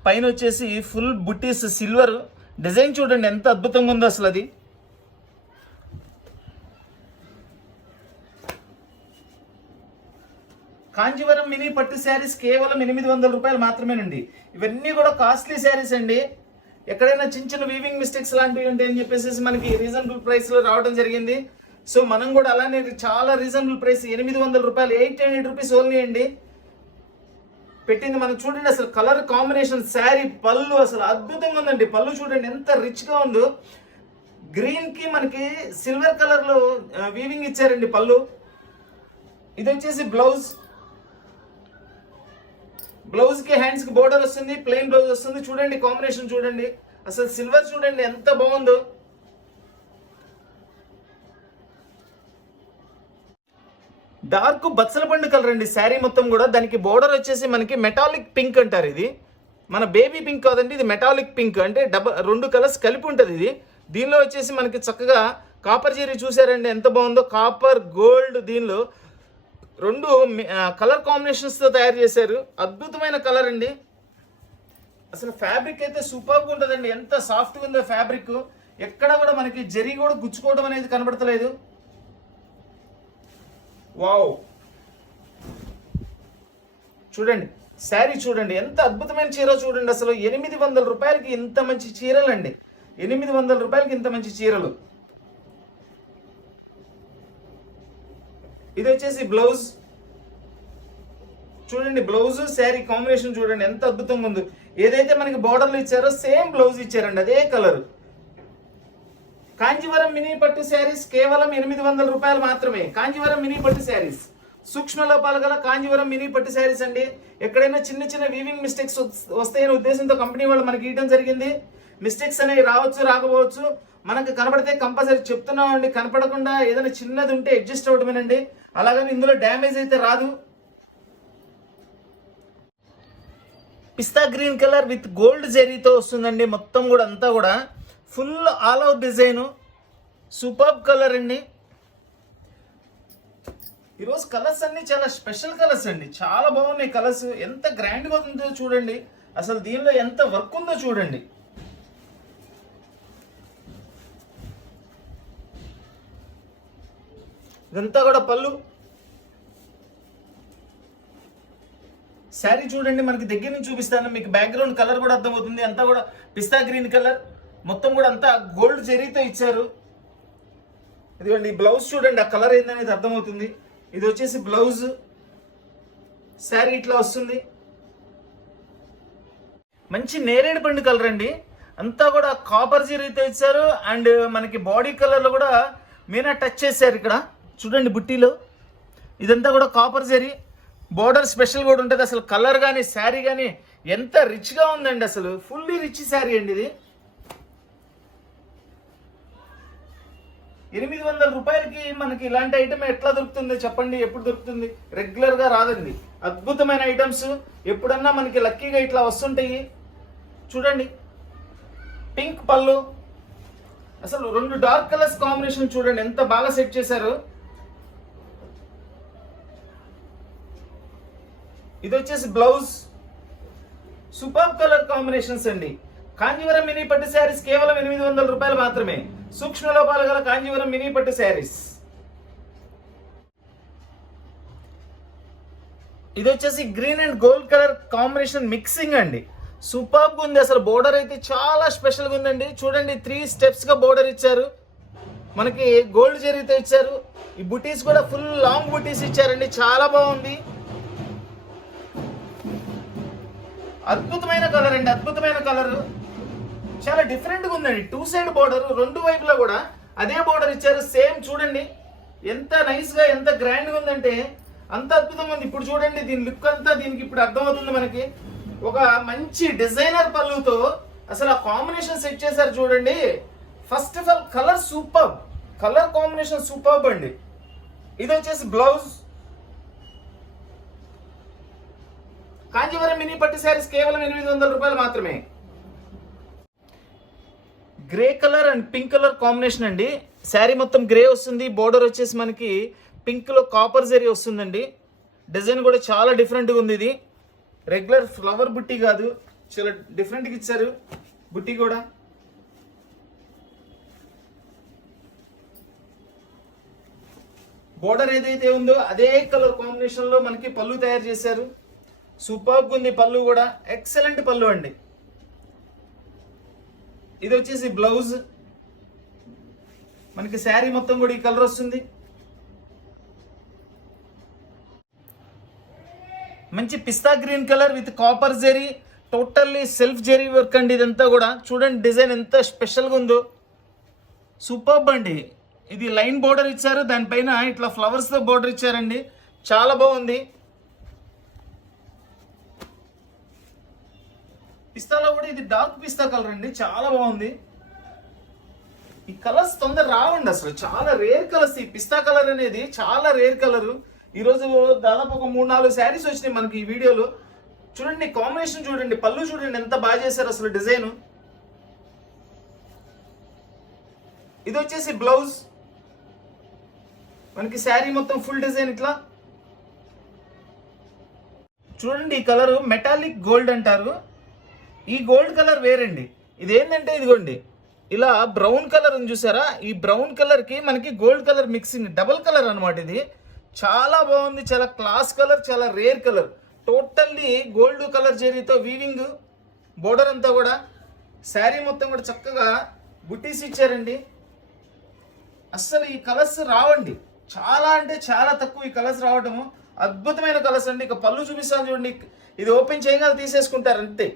పైన వచ్చేసి ఫుల్ బుట్టీస్ సిల్వర్ డిజైన్ చూడండి ఎంత అద్భుతంగా ఉందో అసలు. అది కాంజీవరం మినీ పట్టు శారీస్ కేవలం 800 రూపాయలు మాత్రమేనండి. ఇవన్నీ కూడా కాస్ట్లీ శారీస్ అండి. ఎక్కడైనా చిన్న చిన్న వీవింగ్ మిస్టేక్స్ లాంటివి ఉంటాయి అని చెప్పేసి మనకి రీజనబుల్ ప్రైస్లో రావడం జరిగింది. సో మనం కూడా అలానే చాలా రీజనబుల్ ప్రైస్ 800 రూపాయలు, 800 రూపీస్ ఓన్లీ అండి పెట్టింది. మనం చూడండి అసలు కలర్ కాంబినేషన్, శారీ పళ్ళు అసలు అద్భుతంగా ఉందండి. పళ్ళు చూడండి ఎంత రిచ్గా ఉందో. గ్రీన్ కి మనకి సిల్వర్ కలర్ లో వీవింగ్ ఇచ్చారండి పళ్ళు. ఇది వచ్చేసి బ్లౌజ్, బ్లౌజ్ కి హ్యాండ్స్ కి బోర్డర్ వస్తుంది, ప్లెయిన్ బ్లౌజ్ వస్తుంది. చూడండి కాంబినేషన్ చూడండి, అసలు సిల్వర్ చూడండి ఎంత బాగుందో. డార్క్ బచ్చల పండు కలర్ అండి శారీ మొత్తం కూడా. దానికి బోర్డర్ వచ్చేసి మనకి మెటాలిక్ పింక్ అంటారు. ఇది మన బేబీ పింక్ కాదండి, ఇది మెటాలిక్ పింక్, అంటే 2 కలర్స్ కలిపి ఉంటుంది ఇది. దీనిలో వచ్చేసి మనకి చక్కగా కాపర్ జరీ చూసారండి ఎంత బాగుందో. కాపర్ గోల్డ్, దీనిలో 2 కలర్ కాంబినేషన్స్ తో తయారు చేశారు. అద్భుతమైన కలర్ అండి. అసలు ఫ్యాబ్రిక్ అయితే సూపర్గా ఉంటుందండి. ఎంత సాఫ్ట్గా ఉందో ఫ్యాబ్రిక్. ఎక్కడ కూడా మనకి జరీ కూడా గుచ్చుకోవడం అనేది కనబడతలేదు. వావ్, చూడండి శారీ చూడండి ఎంత అద్భుతమైన చీర చూడండి. అసలు 800 రూపాయలకి ఇంత మంచి చీరలు అండి. 800 రూపాయలకి ఇంత మంచి చీరలు. ఇది వచ్చేసి బ్లౌజ్ చూడండి, బ్లౌజ్ శారీ కాంబినేషన్ చూడండి ఎంత అద్భుతంగా ఉంది. ఏదైతే మనకి బోర్డర్లు ఇచ్చారో సేమ్ బ్లౌజ్ ఇచ్చారండి, అదే కలర్. కాంజీవరం మినీ పట్టు శారీస్ కేవలం 800 రూపాయలు మాత్రమే. కాంజీవరం మినీ పట్టు శారీస్, సూక్ష్మ లోపాలు గల కాంజీవరం మినీ పట్టు శారీస్ అండి. ఎక్కడైనా చిన్న చిన్న వీవింగ్ మిస్టేక్స్ వస్తాయనే ఉద్దేశంతో కంపెనీ వాళ్ళు మనకి ఇవ్వడం జరిగింది. మిస్టేక్స్ అనేవి రావచ్చు, రాకపోవచ్చు. మనకు కనపడితే కంపల్సరీ చెప్తున్నాం అండి. కనపడకుండా ఏదైనా చిన్నది ఉంటే అడ్జస్ట్ అవ్వడమేనండి. అలాగని ఇందులో డ్యామేజ్ అయితే రాదు. పిస్తా గ్రీన్ కలర్ విత్ గోల్డ్ జెరీతో వస్తుందండి. మొత్తం కూడా అంతా కూడా full all out design, superb colour అండి. ఈరోజు కలర్స్ అన్ని చాలా స్పెషల్ కలర్స్ అండి, చాలా బాగున్నాయి కలర్స్. ఎంత గ్రాండ్గా ఉందో చూడండి, అసలు దీనిలో ఎంత వర్క్ ఉందో చూడండి. ఇదంతా కూడా పళ్ళు. శారీ చూడండి, మనకి దగ్గర నుంచి చూపిస్తాను, మీకు బ్యాక్గ్రౌండ్ కలర్ కూడా అర్థమవుతుంది. అంతా కూడా పిస్తా గ్రీన్ కలర్, మొత్తం కూడా అంతా గోల్డ్ జెరీతో ఇచ్చారు. ఇదిగోండి బ్లౌజ్ చూడండి, ఆ కలర్ ఏందనేది అర్థమవుతుంది. ఇది వచ్చేసి బ్లౌజ్, శారీ ఇట్లా వస్తుంది. మంచి నేరేడు పండు కలర్ అండి. అంతా కూడా కాపర్ జెరీతో ఇచ్చారు. అండ్ మనకి బాడీ కలర్లో కూడా మీనా టచ్ చేశారు. ఇక్కడ చూడండి బుట్టీలో ఇదంతా కూడా కాపర్ జెరీ. బోర్డర్ స్పెషల్ కూడా ఉంటుంది. అసలు కలర్ కానీ శారీ కానీ ఎంత రిచ్గా ఉందండి. అసలు ఫుల్లీ రిచ్ శారీ అండి ఇది. 800 రూపాయలకి మనకి ఇలాంటి ఐటమ్ ఎట్లా దొరుకుతుంది చెప్పండి? ఎప్పుడు దొరుకుతుంది? రెగ్యులర్గా రాదండి. అద్భుతమైన ఐటమ్స్ ఎప్పుడన్నా మనకి లక్కీగా ఇట్లా వస్తుంటాయి. చూడండి పింక్ పళ్ళు, అసలు 2 డార్క్ కలర్స్ కాంబినేషన్ చూడండి ఎంత బాగా సెట్ చేశారు. ఇది వచ్చేసి బ్లౌజ్, సూపర్ కలర్ కాంబినేషన్స్ అండి. కాంజీవరం మినీ పట్టు శారీస్ కేవలం 800 రూపాయలు మాత్రమే. సూక్ష్మ లోపాలు గల కాంజీవరం మినీ పట్టు శారీస్. ఇది వచ్చేసి green and gold colour combination mixing అండి. సూపర్గా ఉంది. అసలు బోర్డర్ అయితే చాలా స్పెషల్గా ఉందండి. చూడండి 3 స్టెప్స్ గా బోర్డర్ ఇచ్చారు. మనకి గోల్డ్ జరీతో ఇచ్చారు. ఈ బుటీస్ కూడా ఫుల్ లాంగ్ బుటీస్ ఇచ్చారండి, చాలా బాగుంది. అద్భుతమైన కలర్ అండి, అద్భుతమైన కలర్. చాలా డిఫరెంట్గా ఉందండి. 2 సైడ్ బోర్డర్, 2 వైపులా కూడా అదే బోర్డర్ ఇచ్చారు. సేమ్ చూడండి ఎంత నైస్గా ఎంత గ్రాండ్గా ఉందంటే అంత అద్భుతంగా ఉంది. ఇప్పుడు చూడండి దీని లుక్ అంతా దీనికి ఇప్పుడు అర్థమవుతుంది. మనకి ఒక మంచి డిజైనర్ పళ్ళుతో అసలు ఆ కాంబినేషన్ సెట్ చేశారు చూడండి. First of all colour super, colour combination super అండి. ఇది వచ్చేసి బ్లౌజ్, కాంజీవరం మినీ పట్టు శారీస్ కేవలం 800 రూపాయలు మాత్రమే. Grey colour and pink colour combination అండి. శారీ మొత్తం గ్రే వస్తుంది, బోర్డర్ వచ్చేసి మనకి పింక్ లో కాపర్ జరీ వస్తుందండి. డిజైన్ కూడా చాలా డిఫరెంట్గా ఉంది. ఇది రెగ్యులర్ ఫ్లవర్ బుట్టి కాదు, చాలా డిఫరెంట్గా ఇచ్చారు బుట్టి కూడా. బోర్డర్ ఏదైతే ఉందో అదే కలర్ కాంబినేషన్ లో మనకి పళ్ళు తయారు చేశారు. సూపర్గా ఉంది పళ్ళు కూడా, ఎక్సలెంట్ పళ్ళు అండి. ఇది వచ్చేసి బ్లౌజ్, మనకి శారీ మొత్తం కూడా ఈ కలర్ వస్తుంది. మంచి pista green colour with copper zari, totally self zari work అండి. ఇదంతా కూడా చూడండి డిజైన్ ఎంత స్పెషల్గా ఉందో, సూపర్బ్ అండి. ఇది లైన్ బోర్డర్ ఇచ్చారు, దానిపైన ఇట్లా ఫ్లవర్స్తో బోర్డర్ ఇచ్చారండి, చాలా బాగుంది. పిస్తాలో కూడా ఇది డార్క్ పిస్తా కలర్ అండి, చాలా బాగుంది. ఈ కలర్స్ తొందర రావండి, అసలు చాలా రేర్ కలర్స్. ఈ పిస్తా కలర్ అనేది చాలా రేర్ కలర్. ఈరోజు దాదాపు ఒక 3-4 శారీస్ వచ్చినాయి మనకి ఈ వీడియోలో. చూడండి కాంబినేషన్ చూడండి, పళ్ళు చూడండి ఎంత బాగా చేశారు అసలు డిజైన్. ఇది వచ్చేసి బ్లౌజ్, మనకి శారీ మొత్తం ఫుల్ డిజైన్ ఇట్లా చూడండి. ఈ కలర్ మెటాలిక్ గోల్డ్ అంటారు. ఈ గోల్డ్ కలర్ వేరండి. ఇదేంటంటే ఇదిగోండి ఇలా బ్రౌన్ కలర్ ఉంది చూసారా, ఈ బ్రౌన్ కలర్ కి మనకి gold colour mixing, double colour అనమాట. ఇది చాలా బాగుంది, చాలా క్లాస్ కలర్, చాలా rare colour. Totally gold colour జరీతో వీవింగ్, బోర్డర్ అంతా కూడా, శారీ మొత్తం కూడా చక్కగా బుట్టీస్ ఇచ్చారండి. అస్సలు ఈ కలర్స్ రావండి, చాలా అంటే చాలా తక్కువ ఈ కలర్స్ రావటము. అద్భుతమైన కలర్స్ అండి. ఇక పళ్ళు చూపిస్తాను చూడండి, ఇది ఓపెన్ చేయగానే తీసేసుకుంటారు అంతే.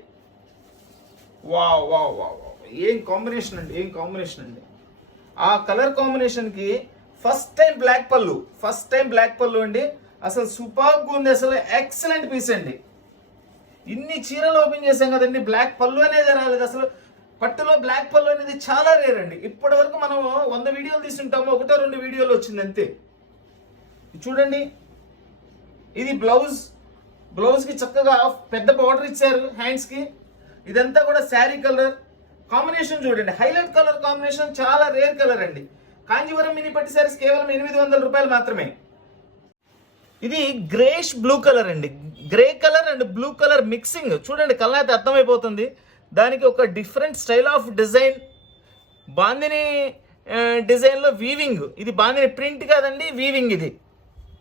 వావ్ వావ్ వావ్, ఏం కాంబినేషన్ అండి, ఏం కాంబినేషన్ అండి. ఆ కలర్ కాంబినేషన్కి ఫస్ట్ టైం బ్లాక్ పళ్ళు అండి. అసలు సూపర్గా ఉంది, అసలు ఎక్సలెంట్ పీస్ అండి. ఇన్ని చీరలు ఓపెన్ చేసాం కదండి, బ్లాక్ పళ్ళు అనేది రాలేదు. అసలు పట్టులో బ్లాక్ పళ్ళు అనేది చాలా రేర్ అండి. ఇప్పటి వరకు మనం 100 వీడియోలు తీసుంటాము, 1-2 వీడియోలు వచ్చింది అంతే. చూడండి ఇది బ్లౌజ్కి చక్కగా పెద్ద బార్డర్ ఇచ్చారు హ్యాండ్స్కి. ఇదంతా కూడా శారీ కలర్ కాంబినేషన్ చూడండి, హైలైట్ కలర్ కాంబినేషన్, చాలా రేర్ కలర్ అండి. కాంజీవరం మినీ పట్టు శారీస్ కేవలం 800 రూపాయలు మాత్రమే. ఇది గ్రేష్ బ్లూ కలర్ అండి. Grey colour and blue colour mixing చూడండి, కలర్ అయితే అర్థమైపోతుంది. దానికి ఒక different style of design, bandhani డిజైన్లో వీవింగ్. ఇది బాందిని ప్రింట్ కాదండి, వీవింగ్.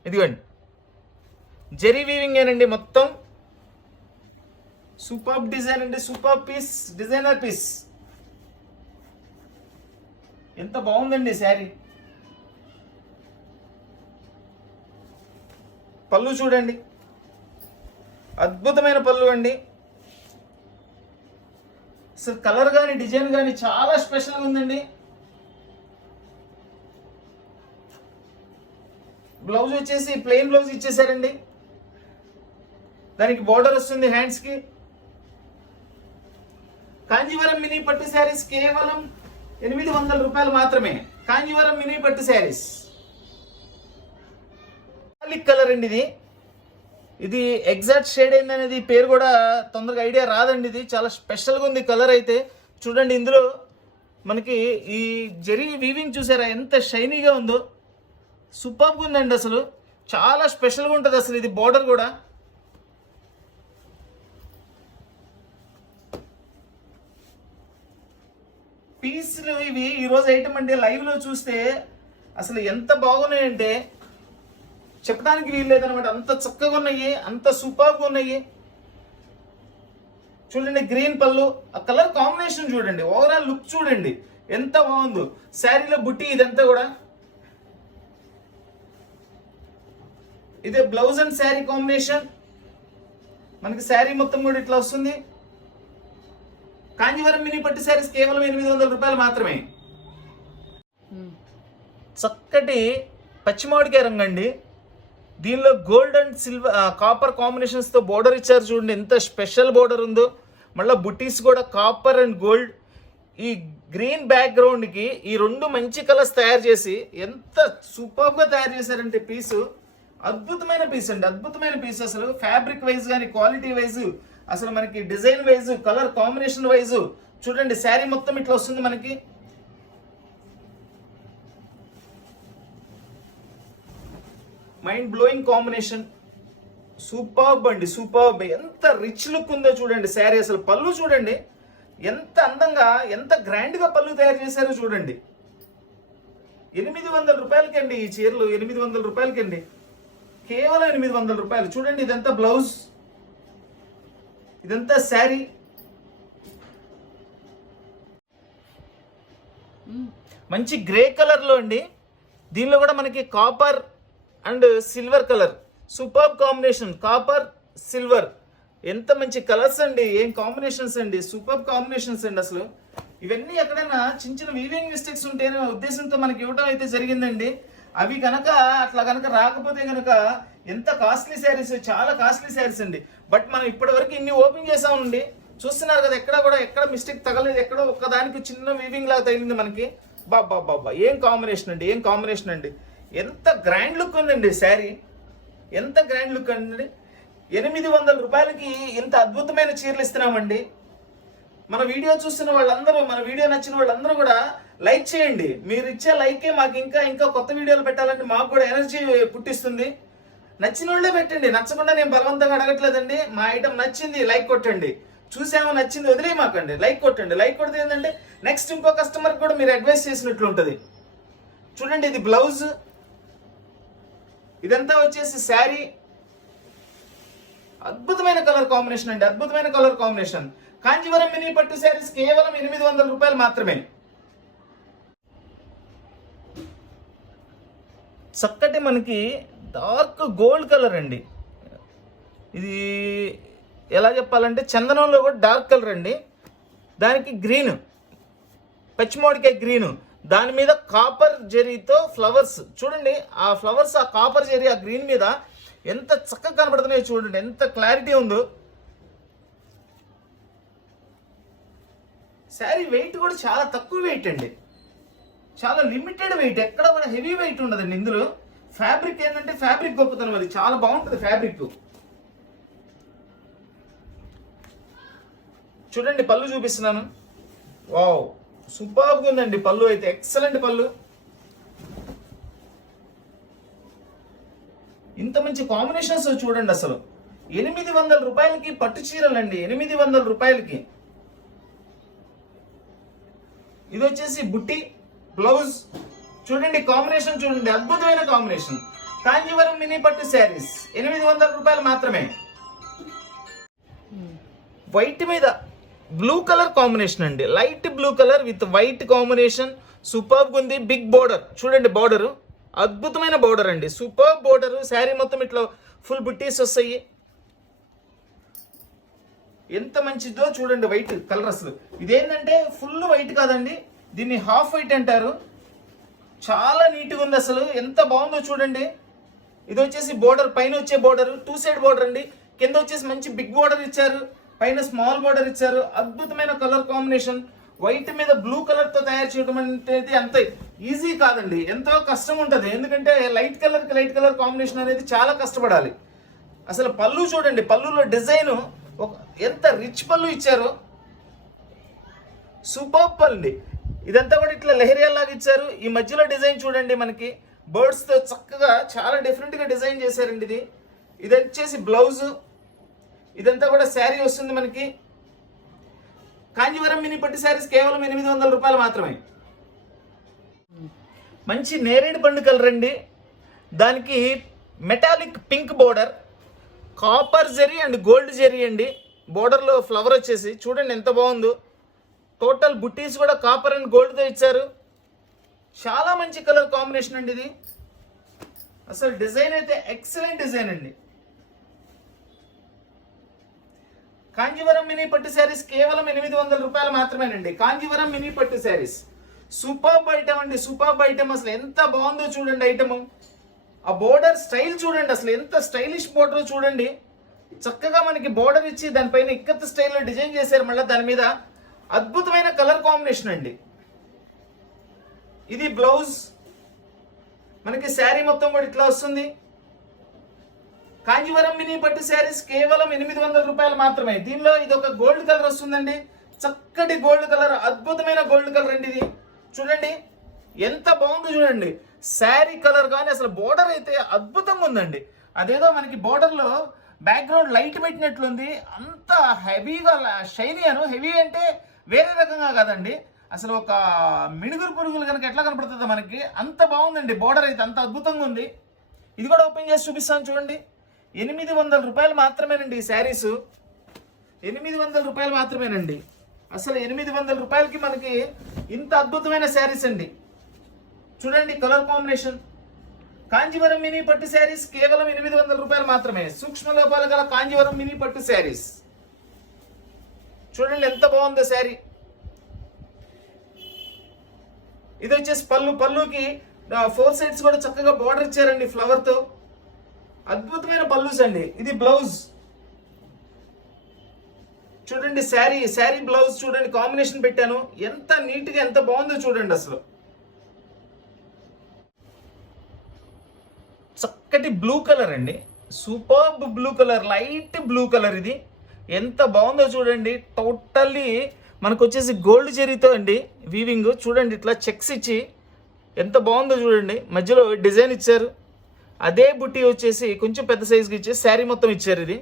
ఇదిగోండి జెరీ వీవింగ్ ఏనండి మొత్తం. సూపర్ డిజైన్ అండి, సూపర్ పీస్, డిజైనర్ పీస్. ఎంత బాగుందండి శారీ. పళ్ళు చూడండి, అద్భుతమైన పళ్ళు అండి. అసలు కలర్ కానీ డిజైన్ కానీ చాలా స్పెషల్గా ఉందండి. బ్లౌజ్ వచ్చేసి ప్లెయిన్ బ్లౌజ్ ఇచ్చేసారండి, దానికి బోర్డర్ వస్తుంది హ్యాండ్స్కి. కాంజీవరం మినీ పట్టు శారీస్ కేవలం 800 రూపాయలు మాత్రమే. కాంజీవరం మినీ పట్టు శారీస్ కలర్ అండి. ఇది ఎగ్జాక్ట్ షేడ్ ఏందనేది పేరు కూడా తొందరగా ఐడియా రాదండి. ఇది చాలా స్పెషల్గా ఉంది కలర్ అయితే. చూడండి ఇందులో మనకి ఈ జరీ వీవింగ్ చూసారా ఎంత షైనీగా ఉందో, సూపర్గా ఉందండి. అసలు చాలా స్పెషల్గా ఉంటుంది అసలు ఇది బోర్డర్ కూడా. పీస్లు ఇవి ఈరోజు ఐటమ్ అండి. లైవ్లో చూస్తే అసలు ఎంత బాగున్నాయంటే చెప్పడానికి వీలు లేదనమాట, అంత చక్కగా ఉన్నాయి, అంత సూపర్గా ఉన్నాయి. చూడండి గ్రీన్ పళ్ళు, ఆ కలర్ కాంబినేషన్ చూడండి, ఓవరాల్ లుక్ చూడండి ఎంత బాగుందో. శారీలో బుట్టి ఇదంతా కూడా. ఇదే బ్లౌజ్ అండ్ శారీ కాంబినేషన్. మనకి శారీ మొత్తం కూడా ఇట్లా వస్తుంది. కాంజీవరం మినీ పట్టు శారీస్ కేవలం 800 రూపాయలు మాత్రమే. చక్కటి పచ్చిమామిడికాయ రంగు అండి. దీనిలో గోల్డ్ అండ్ సిల్వర్ కాపర్ కాంబినేషన్స్తో బోర్డర్ ఇచ్చారు చూడండి, ఎంత స్పెషల్ బోర్డర్ ఉందో. మళ్ళీ బుటీస్ కూడా కాపర్ అండ్ గోల్డ్. ఈ గ్రీన్ బ్యాక్గ్రౌండ్కి ఈ రెండు మంచి కలర్స్ తయారు చేసి ఎంత సూపర్గా తయారు చేశారంటే పీసు అద్భుతమైన పీస్ అండి, అద్భుతమైన పీస్. అసలు ఫ్యాబ్రిక్ వైజ్ కానీ క్వాలిటీ వైజ్, అసలు మనకి design wise, colour combination wise చూడండి. శారీ మొత్తం ఇట్లా వస్తుంది మనకి. మైండ్ బ్లోయింగ్ కాంబినేషన్, సూపర్బ్ అండి, సూపర్బ్. ఎంత రిచ్ లుక్ ఉందో చూడండి శారీ. అసలు పళ్ళు చూడండి ఎంత అందంగా, ఎంత గ్రాండ్ గా పళ్ళు తయారు చేశారో చూడండి. 800 రూపాయలకండి ఈ చీరలు, 800 రూపాయలకండి, కేవలం 800 రూపాయలు. చూడండి ఇదంతా బ్లౌజ్, ఇదంతా శారీ. మంచి గ్రే కలర్ లో అండి. దీనిలో కూడా మనకి copper and silver colour, super combination. Copper silver, ఎంత మంచి కలర్స్ అండి, ఏం కాంబినేషన్స్ అండి, సూపర్ కాంబినేషన్స్ అండి. అసలు ఇవన్నీ ఎక్కడైనా చిన్న చిన్న వీవింగ్ మిస్టేక్స్ ఉంటేనే ఉద్దేశంతో మనకి ఇవ్వడం అయితే జరిగిందండి. అవి కనుక అట్లా కనుక రాకపోతే కనుక ఎంత కాస్ట్లీ శారీస్, చాలా కాస్ట్లీ శారీస్ అండి. బట్ మనం ఇప్పటి వరకు ఇన్ని ఓపెన్ చేసామండి, చూస్తున్నారు కదా, ఎక్కడ మిస్టేక్ తగలేదు, ఎక్కడో ఒక్కదానికి చిన్న వీవింగ్ లాగా తగిలింది మనకి. బాబా బాబా, ఏం కాంబినేషన్ అండి, ఏం కాంబినేషన్ అండి. ఎంత గ్రాండ్ లుక్ ఉందండి శారీ, ఎంత గ్రాండ్ లుక్ అండి. 800 రూపాయలకి ఇంత అద్భుతమైన చీరలు ఇస్తున్నామండి. మన వీడియో చూస్తున్న వాళ్ళందరూ, మన వీడియో నచ్చిన వాళ్ళందరూ కూడా లైక్ చేయండి. మీరు ఇచ్చే లైకే మాకు ఇంకా కొత్త వీడియోలు పెట్టాలంటే మాకు కూడా ఎనర్జీ పుట్టిస్తుంది. నచ్చిన వాళ్ళే పెట్టండి, నచ్చకుండా నేను బలవంతంగా అడగట్లేదండి. మా ఐటమ్ నచ్చింది లైక్ కొట్టండి, చూసామో నచ్చింది వదిలేయమాకండి, లైక్ కొట్టండి. లైక్ కొడితే ఏంటంటే నెక్స్ట్ ఇంకో కస్టమర్ కూడా మీరు అడ్వైస్ చేసినట్లు ఉంటుంది. చూడండి ఇది బ్లౌజ్, ఇదంతా వచ్చేసి శారీ. అద్భుతమైన కలర్ కాంబినేషన్ అండి, అద్భుతమైన కలర్ కాంబినేషన్. కాంజీవరం మినీ పట్టు శారీస్ కేవలం 800 రూపాయలు మాత్రమే. చక్కటి మనకి డార్క్ గోల్డ్ కలర్ అండి. ఇది ఎలా చెప్పాలంటే చందనంలో కూడా డార్క్ కలర్ అండి. దానికి గ్రీన్, పచ్చిమోడికాయ గ్రీన్, దాని మీద కాపర్ జెరీతో ఫ్లవర్స్. చూడండి ఆ ఫ్లవర్స్, ఆ కాపర్ జెరీ ఆ గ్రీన్ మీద ఎంత చక్కగా కనబడుతున్నాయో చూడండి, ఎంత క్లారిటీ ఉందో. శారీ వెయిట్ కూడా చాలా తక్కువ వెయిట్ అండి, చాలా లిమిటెడ్ వెయిట్, ఎక్కడ కూడా హెవీ వెయిట్ ఉండదండి. ఇందులో ఫ్యాబ్రిక్ ఏంటంటే ఫ్యాబ్రిక్ గొప్పతనం, అది చాలా బాగుంటుంది ఫ్యాబ్రిక్. చూడండి పళ్ళు చూపిస్తున్నాను. వావ్, సూపర్గా ఉందండి పళ్ళు అయితే, ఎక్సలెంట్ పళ్ళు. ఇంత మంచి కాంబినేషన్స్ చూడండి. అసలు 800 రూపాయలకి పట్టు చీరలండి, 800 రూపాయలకి. ఇది వచ్చేసి బుట్టి బ్లౌజ్. చూడండి కాంబినేషన్ చూడండి, అద్భుతమైన కాంబినేషన్. కాంజీవరం మినీ పట్టు శారీస్ 800 రూపాయలు మాత్రమే. వైట్ మీద బ్లూ కలర్ కాంబినేషన్ అండి, light blue colour with white combination. సూపర్గా ఉంది. బిగ్ బోర్డర్ చూడండి, బోర్డర్ అద్భుతమైన బోర్డర్ అండి, సూపర్ బోర్డర్. శారీ మొత్తం ఇట్లా ఫుల్ బుట్టీస్ వస్తాయి. ఎంత మంచిదో చూడండి వైట్ కలర్. అసలు ఇదేంటంటే ఫుల్ వైట్ కాదండి, దీన్ని హాఫ్ వైట్ అంటారు. చాలా నీట్గా ఉంది అసలు, ఎంత బాగుందో చూడండి. ఇది వచ్చేసి బోర్డర్, పైన వచ్చే బోర్డర్ 2 సైడ్ బోర్డర్ అండి. కింద వచ్చేసి మంచి బిగ్ బోర్డర్ ఇచ్చారు, పైన స్మాల్ బోర్డర్ ఇచ్చారు. అద్భుతమైన కలర్ కాంబినేషన్. వైట్ మీద బ్లూ కలర్ తో తయారు చేయడం అనేది అంత ఈజీ కాదండి, ఎంతో కష్టం ఉంటుంది. ఎందుకంటే లైట్ కలర్ కి లైట్ కలర్ కాంబినేషన్ అనేది చాలా కష్టపడాలి. అసలు పళ్ళు చూడండి, పళ్ళులో డిజైన్ ఎంత రిచ్ పళ్ళు ఇచ్చారో, సూపర్ పళ్ళు. ఇదంతా కూడా ఇట్లా లెహరియా లాగా ఇచ్చారు. ఈ మధ్యలో డిజైన్ చూడండి, మనకి బర్డ్స్ తో చక్కగా చాలా డిఫరెంట్ గా డిజైన్ చేశారండి. ఇది వచ్చేసి బ్లౌజ్. ఇదంతా కూడా శారీ వస్తుంది మనకి. కాంజీవరం మినీ పట్టు శారీస్ కేవలం 800 రూపాయలు మాత్రమే. మంచి నేరేడు పండు కలర్ అండి, దానికి metallic pink border, copper zari and gold zari అండి. బోర్డర్లో ఫ్లవర్ వచ్చేసి చూడండి ఎంత బాగుందో. టోటల్ బుట్టీస్ కూడా కాపర్ అండ్ గోల్డ్తో ఇచ్చారు. చాలా మంచి కలర్ కాంబినేషన్ అండి ఇది. అసలు డిజైన్ అయితే ఎక్సలెంట్ డిజైన్ అండి. కాంజీవరం మినీ పట్టు శారీస్ కేవలం 800 రూపాయలు మాత్రమేనండి. కాంజీవరం మినీ పట్టు శారీస్ సూపర్బ్ ఐటమ్ అండి, సూపర్బ్ ఐటమ్. అసలు ఎంత బాగుందో చూడండి ఐటమ్. ఆ బోర్డర్ స్టైల్ చూడండి, అసలు ఎంత స్టైలిష్ బోర్డర్ చూడండి. చక్కగా మనకి బోర్డర్ ఇచ్చి దానిపైన ఇక్కత్ స్టైల్లో డిజైన్ చేశారు. మళ్ళీ దాని మీద అద్భుతమైన కలర్ కాంబినేషన్ అండి. ఇది బ్లౌజ్. మనకి శారీ మొత్తం కూడా ఇట్లా వస్తుంది. కాంజీవరం మినీ పట్టు శారీస్ కేవలం 800 రూపాయలు మాత్రమే. దీనిలో ఇది ఒక గోల్డ్ కలర్ వస్తుందండి, చక్కటి గోల్డ్ కలర్, అద్భుతమైన గోల్డ్ కలర్ అండి ఇది. చూడండి ఎంత బాగుందో చూడండి. శారీ కలర్ కానీ అసలు బోర్డర్ అయితే అద్భుతంగా ఉందండి. అదేదో మనకి బోర్డర్ లో బ్యాక్గ్రౌండ్ లైట్ పెట్టినట్లుంది. అంత హెవీగా షైనీ హెవీ అంటే వేరే రకంగా కాదండి, అసలు ఒక మిణుగురు పురుగులు కనుక ఎట్లా కనపడుతుందో మనకి అంత బాగుందండి. బోర్డర్ అయితే అంత అద్భుతంగా ఉంది. ఇది కూడా ఓపెన్ చేసి చూపిస్తాను చూడండి. 800 రూపాయలు మాత్రమేనండి ఈ శారీస్. 800 రూపాయలు మాత్రమేనండి. అసలు 800 రూపాయలకి మనకి ఇంత అద్భుతమైన శారీస్ అండి. చూడండి కలర్ కాంబినేషన్. కాంజీవరం మినీ పట్టు శారీస్ కేవలం 800 రూపాయలు మాత్రమే. సూక్ష్మ లోపాలు గల కాంజీవరం మినీ పట్టు శారీస్. చూడండి ఎంత బాగుందో శారీ. ఇది వచ్చేసి పళ్ళుకి 4 సైడ్స్ కూడా చక్కగా బార్డర్ ఇచ్చారండి ఫ్లవర్ తో. అద్భుతమైన పళ్ళుస్ అండి. ఇది బ్లౌజ్ చూడండి. శారీ బ్లౌజ్ చూడండి, కాంబినేషన్ పెట్టాను. ఎంత నీట్ గా ఎంత బాగుందో చూడండి. అసలు చక్కటి బ్లూ కలర్ అండి, superb blue colour, light blue colour. ఇది ఎంత బాగుందో చూడండి. టోటల్లీ మనకు వచ్చేసి గోల్డ్ జరీతో అండి వీవింగ్. చూడండి ఇట్లా చెక్స్ ఇచ్చి ఎంత బాగుందో చూడండి. మధ్యలో డిజైన్ ఇచ్చారు. అదే బుట్టి వచ్చేసి కొంచెం పెద్ద సైజుకి ఇచ్చేసి శారీ మొత్తం ఇచ్చారు. ఇది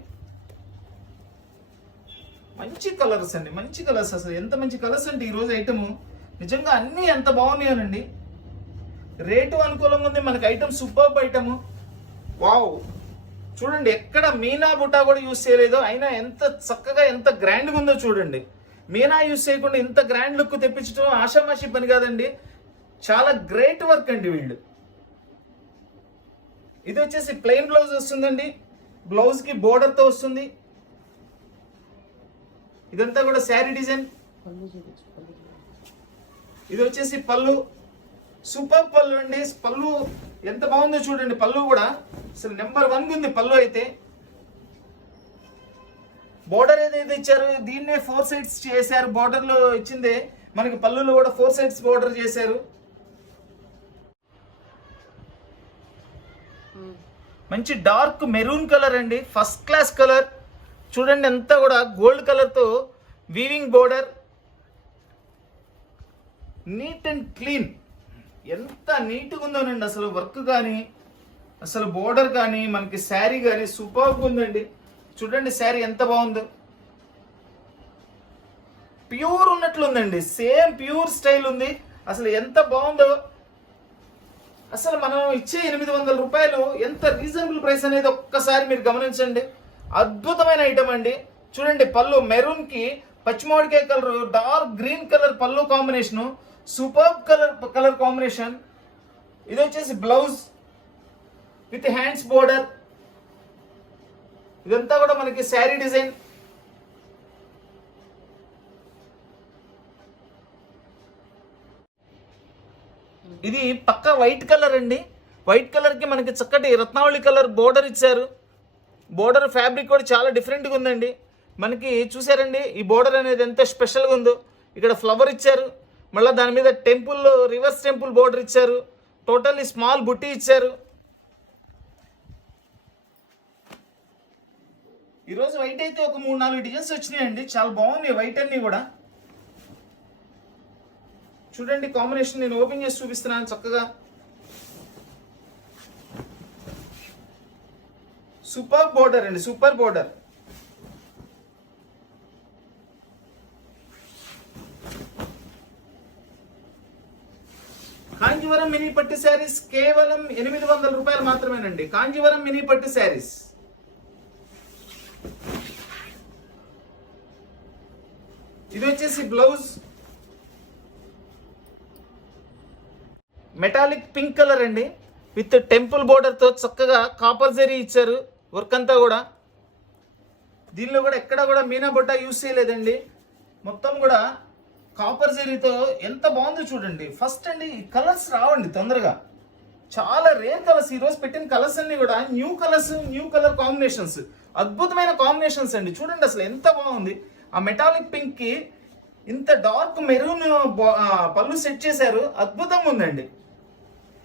మంచి కలర్స్ అండి, మంచి కలర్స్. అసలు ఎంత మంచి కలర్స్ అండి ఈరోజు ఐటమ్. నిజంగా అన్నీ ఎంత బాగున్నాయనండి. రేటు అనుకూలంగా ఉంది మనకి. Item superb item. వావ్ చూడండి, ఎక్కడ మీనా బుట్టా కూడా యూజ్ చేయలేదు, అయినా ఎంత చక్కగా ఎంత గ్రాండ్గా ఉందో చూడండి. మీనా యూజ్ చేయకుండా ఇంత గ్రాండ్ లుక్ తెప్పించడం ఆషామాషి పని కాదండి. చాలా గ్రేట్ వర్క్ అండి వీళ్ళు. ఇది వచ్చేసి ప్లెయిన్ బ్లౌజ్ వస్తుందండి, బ్లౌజ్ కి బోర్డర్ తో వస్తుంది. ఇదంతా కూడా శారీ డిజైన్. ఇది వచ్చేసి పళ్ళు, సూపర్ పళ్ళు అండి. పళ్ళు ఎంత బాగుందో చూడండి. పళ్ళు కూడా అసలు నెంబర్ 1 ఉంది పళ్ళు అయితే. బోర్డర్ ఏదైతే ఇచ్చారు దీన్నే 4 సైడ్స్ చేశారు. బోర్డర్ లో ఇచ్చిందే మనకి పళ్ళులో కూడా 4 సైడ్స్ బోర్డర్ చేశారు. మంచి డార్క్ మెరూన్ కలర్ అండి, ఫస్ట్ క్లాస్ కలర్. చూడండి అంతా కూడా గోల్డ్ కలర్ తో weaving border, neat and clean. ఎంత నీట్గా ఉందోనండి అసలు. వర్క్ కానీ అసలు బోర్డర్ కానీ మనకి శారీ కానీ సూపర్గా ఉందండి. చూడండి శారీ ఎంత బాగుందో. ప్యూర్ ఉన్నట్లుందండి, సేమ్ ప్యూర్ స్టైల్ ఉంది. అసలు ఎంత బాగుందో. అసలు మనం ఇచ్చే 800 రూపాయలు ఎంత రీజనబుల్ ప్రైస్ అనేది ఒక్కసారి మీరు గమనించండి. అద్భుతమైన ఐటమ్ అండి. చూడండి పళ్ళు మెరూన్ కి పచ్చిమామిడికాయ కలర్, డార్క్ గ్రీన్ కలర్ పళ్ళు కాంబినేషన్, సూపర్ కలర్ కాంబినేషన్. ఇది వచ్చేసి బ్లౌజ్ విత్ హ్యాండ్స్ బోర్డర్. ఇదంతా కూడా మనకి శారీ డిజైన్. ఇది పక్కా వైట్ కలర్ అండి. వైట్ కలర్ కి మనకి చక్కటి రత్నావళి కలర్ బోర్డర్ ఇచ్చారు. బోర్డర్ ఫ్యాబ్రిక్ కూడా చాలా డిఫరెంట్గా ఉందండి. మనకి చూసారండి ఈ బోర్డర్ అనేది ఎంత స్పెషల్గా ఉందో. ఇక్కడ ఫ్లవర్ ఇచ్చారు, మళ్ళీ దాని మీద టెంపుల్, రివర్స్ టెంపుల్ బోర్డర్ ఇచ్చారు. టోటల్లీ స్మాల్ బుట్టి ఇచ్చారు. ఈరోజు వైట్ అయితే ఒక 3-4 డిజైన్స్ వచ్చినాయండి. చాలా బాగున్నాయి వైట్ అన్ని కూడా. చూడండి కాంబినేషన్ నేను ఓపెన్ చేసి చూపిస్తున్నాను చక్కగా. సూపర్ బోర్డర్ అండి, సూపర్ బోర్డర్. కాంజీవరం మినీ పట్టు శారీస్ కేవలం 800 రూపాయలు మాత్రమేనండి. కాంజీవరం మినీ పట్టు శారీస్. ఇది వచ్చేసి బ్లౌజ్, మెటాలిక్ పింక్ కలర్ అండి, విత్ టెంపుల్ బోర్డర్ తో చక్కగా కాపర్ జరీ ఇచ్చారు. వర్క్ అంతా కూడా దీనిలో కూడా ఎక్కడ కూడా మీనా బొట్ట యూజ్ చేయలేదండి. మొత్తం కూడా కాపర్ జరీతో ఎంత బాగుందో చూడండి. ఫస్ట్ అండి ఈ కలర్స్ రావండి తొందరగా, చాలా రేర్ కలర్స్. ఈరోజు పెట్టిన కలర్స్ అన్ని కూడా new colours, new colour combinations, అద్భుతమైన కాంబినేషన్స్ అండి. చూడండి అసలు ఎంత బాగుంది. ఆ మెటాలిక్ పింక్ కి ఇంత డార్క్ మెరూన్ పళ్ళు సెట్ చేశారు. అద్భుతంగా ఉందండి.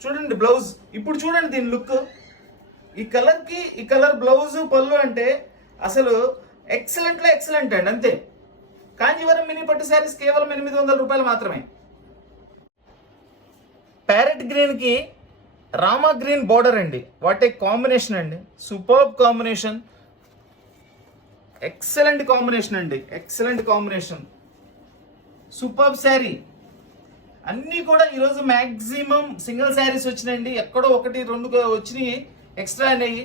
చూడండి బ్లౌజ్. ఇప్పుడు చూడండి దీని లుక్. ఈ కలర్ కి ఈ కలర్ బ్లౌజ్ పళ్ళు అంటే అసలు ఎక్సలెంట్ అండి, అంతే. కాంజీవరం మినీ పట్టు శారీస్ కేవలం 800 రూపాయలు మాత్రమే. ప్యారెట్ గ్రీన్ కి రామా గ్రీన్ బోర్డర్ అండి. వాట్ ఏ కాంబినేషన్ అండి, సూపర్బ్ కాంబినేషన్, ఎక్సలెంట్ కాంబినేషన్ అండి, ఎక్సలెంట్ కాంబినేషన్, సూపర్బ్ శారీ. అన్నీ కూడా ఈరోజు మ్యాక్సిమం సింగిల్ శారీస్ వచ్చినాయండి, ఎక్కడో 1-2 వచ్చినాయి ఎక్స్ట్రా అనేవి.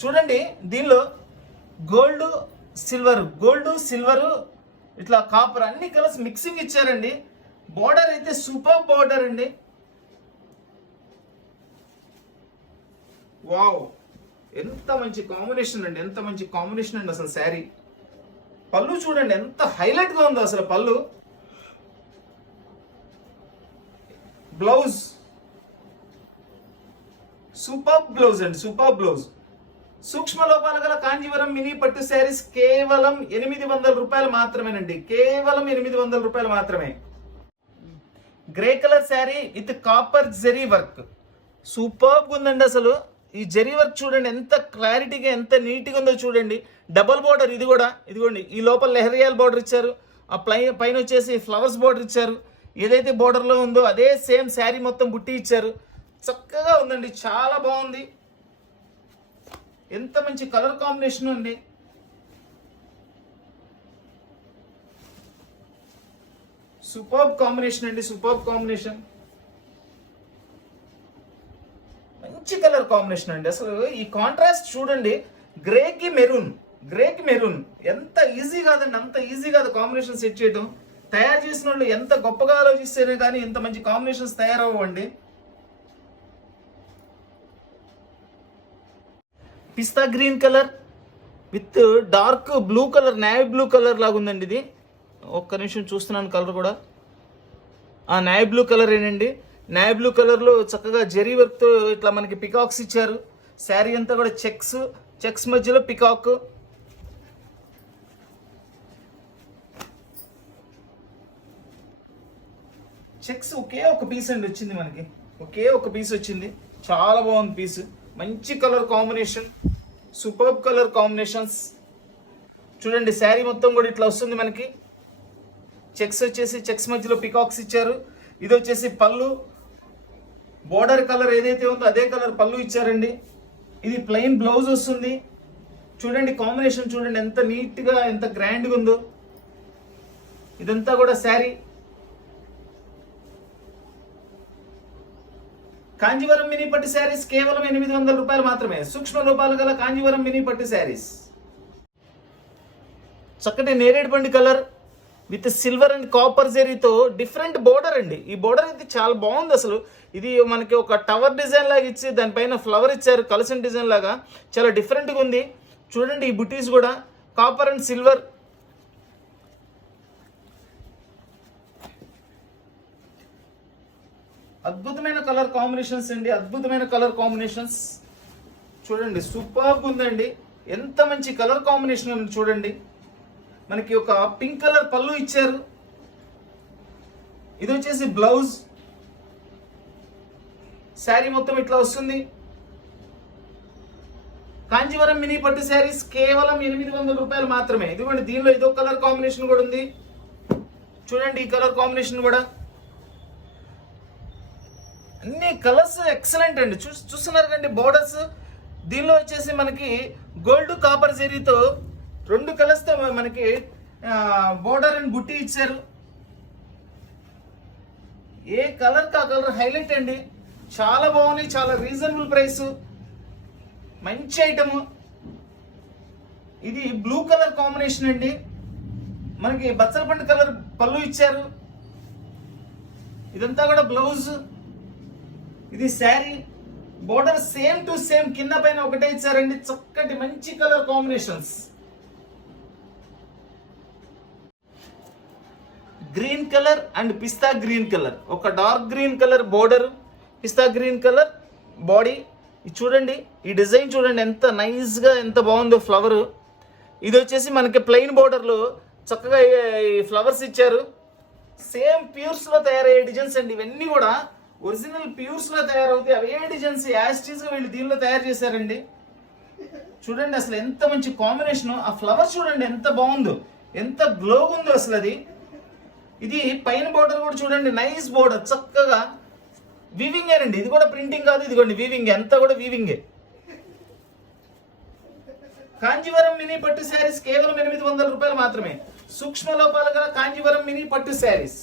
చూడండి దీనిలో గోల్డ్ సిల్వర్ ఇట్లా కాపర్ అన్ని కలర్స్ మిక్సింగ్ ఇచ్చారండి. బోర్డర్ అయితే సూపర్ బోర్డర్ అండి. వావ్, ఎంత మంచి కాంబినేషన్ అండి, ఎంత మంచి కాంబినేషన్ అండి అసలు శారీ. పళ్ళు చూడండి ఎంత హైలైట్ గా ఉందో అసలు పళ్ళు. బ్లౌజ్ సూపర్ బ్లౌజ్ అండి, సూపర్ బ్లౌజ్. సూక్ష్మ లోపాలు గల కాంజీవరం మినీ పట్టు శారీస్ కేవలం 800 రూపాయలు మాత్రమేనండి, కేవలం 800 రూపాయలు మాత్రమే. Grey colour sari with copper zari work, సూపర్గా ఉందండి అసలు. ఈ జెరీ వర్క్ చూడండి ఎంత క్లారిటీగా ఎంత నీట్గా ఉందో చూడండి. డబల్ బోర్డర్ ఇది కూడా, ఇదిగోండి ఈ లోపల లెహరియాల్ బోర్డర్ ఇచ్చారు, ఆ పైన వచ్చేసి ఫ్లవర్స్ బోర్డర్ ఇచ్చారు. ఏదైతే బోర్డర్లో ఉందో అదే సేమ్ శారీ మొత్తం బుట్టి ఇచ్చారు. చక్కగా ఉందండి, చాలా బాగుంది. ఎంత మంచి కలర్ కాంబినేషన్ అండి. సూపర్బ్ కాంబినేషన్ అండి, సూపర్బ్ కాంబినేషన్, మంచి కలర్ కాంబినేషన్ అండి. అసలు ఈ కాంట్రాస్ట్ చూడండి, గ్రేకి మెరూన్ ఎంత ఈజీ కాదండి, అంత ఈజీ కాదు కాంబినేషన్ సెట్ చేయడం. తయారు చేసిన వాళ్ళు ఎంత గొప్పగా ఆలోచిస్తేనే కానీ ఇంత మంచి కాంబినేషన్స్ తయారవ్వండి. Pista green colour with dark blue colour, navy blue colour లాగా ఉందండి ఇది. ఒక్క నిమిషం చూస్తున్నాను కలర్ కూడా. ఆ నేవీ బ్లూ కలర్ ఏనండి. నేవీ బ్లూ కలర్లో చక్కగా జెరీ వర్క్తో ఇట్లా మనకి పికాక్స్ ఇచ్చారు. శారీ అంతా కూడా చెక్స్ మధ్యలో పికాక్. చెక్స్ ఒకే ఒక పీస్ అండి వచ్చింది మనకి, ఒకే ఒక పీస్ వచ్చింది. చాలా బాగుంది పీస్, మంచి colour combination, superb colour combinations. చూడండి శారీ మొత్తం కూడా ఇట్లా వస్తుంది మనకి. చెక్స్ వచ్చేసి చెక్స్ మధ్యలో పికాక్స్ ఇచ్చారు. ఇది వచ్చేసి పళ్ళు, బోర్డర్ కలర్ ఏదైతే ఉందో అదే కలర్ పళ్ళు ఇచ్చారండి. ఇది ప్లెయిన్ బ్లౌజ్ వస్తుంది. చూడండి కాంబినేషన్ చూడండి ఎంత నీట్గా ఎంత గ్రాండ్గా ఉందో. ఇదంతా కూడా శారీ. కాంజీవరం మినీ పట్టు శారీస్ కేవలం 800 రూపాయలు మాత్రమే. సూక్ష్మ లోపాలు గల కాంజీవరం మినీ పట్టు శారీస్. చక్కటి నేరేడు పండు colour with silver and copper జెరీతో డిఫరెంట్ బోర్డర్ అండి. ఈ బోర్డర్ అయితే చాలా బాగుంది అసలు. ఇది మనకి ఒక టవర్ డిజైన్ లాగా ఇచ్చి దానిపైన ఫ్లవర్ ఇచ్చారు, కలసన్ డిజైన్ లాగా, చాలా డిఫరెంట్గా ఉంది. చూడండి ఈ బుటీస్ కూడా కాపర్ అండ్ సిల్వర్. అద్భుతమైన కలర్ కాంబినేషన్స్ అండి, అద్భుతమైన కలర్ కాంబినేషన్స్. చూడండి సూపర్గా ఉందండి, ఎంత మంచి కలర్ కాంబినేషన్ ఉంది చూడండి. మనకి ఒక పింక్ కలర్ పళ్ళు ఇచ్చారు. ఇది వచ్చేసి బ్లౌజ్. శారీ మొత్తం ఇట్లా వస్తుంది. కాంజీవరం మినీ పట్టు శారీస్ కేవలం 800 రూపాయలు మాత్రమే. ఇదిగోండి దీనిలో ఇదో కలర్ కాంబినేషన్ కూడా ఉంది. చూడండి ఈ కలర్ కాంబినేషన్ కూడా, అన్ని కలర్స్ ఎక్సలెంట్ అండి. చూస్తున్నారు కండి బోర్డర్స్. దీనిలో వచ్చేసి మనకి గోల్డ్ కాపర్ జెరీతో 2 కలర్స్తో మనకి బోర్డర్ అండ్ బుట్టి ఇచ్చారు. ఏ కలర్ కా కలర్ హైలైట్ అండి, చాలా బాగున్నాయి, చాలా రీజనబుల్ ప్రైస్, మంచి ఐటమ్. ఇది బ్లూ కలర్ కాంబినేషన్ అండి. మనకి బచ్చలపండు కలర్ పళ్ళు ఇచ్చారు. ఇదంతా కూడా బ్లౌజ్. ఇది sari. Border same to same కింద పైన ఒకటే ఇచ్చారండి. చక్కటి మంచి colour combinations. Green colour and pista green colour, ఒక డార్క్ గ్రీన్ కలర్ బోర్డర్, పిస్తా గ్రీన్ కలర్ బాడీ. ఇది చూడండి ఈ డిజైన్ చూడండి ఎంత నైస్గా ఎంత బాగుందో ఫ్లవర్. ఇది వచ్చేసి మనకి ప్లెయిన్ బోర్డర్లో చక్కగా ఈ ఫ్లవర్స్ ఇచ్చారు. సేమ్ ప్యూర్స్లో తయారయ్యే డిజైన్స్ అండి ఇవన్నీ కూడా. ఒరిజినల్ ప్యూర్స్లో తయారవుతాయి అవే డిజైన్స్ యాస్టీస్గా వీళ్ళు దీనిలో తయారు చేశారండి. చూడండి అసలు ఎంత మంచి కాంబినేషన్. ఆ ఫ్లవర్ చూడండి ఎంత బాగుందో, ఎంత గ్లో ఉందో అసలు అది. ఇది పైన బోర్డర్ కూడా చూడండి, నైస్ బోర్డర్, చక్కగా వీవింగ్ అండి. ఇది కూడా ప్రింటింగ్ కాదు, ఇదిగోండి వీవింగ్, అంతా కూడా వీవింగే. కాంజీవరం మినీ పట్టు శారీస్ కేవలం 800 రూపాయలు మాత్రమే. సూక్ష్మ లోపాలు గల కాంజీవరం మినీ పట్టు శారీస్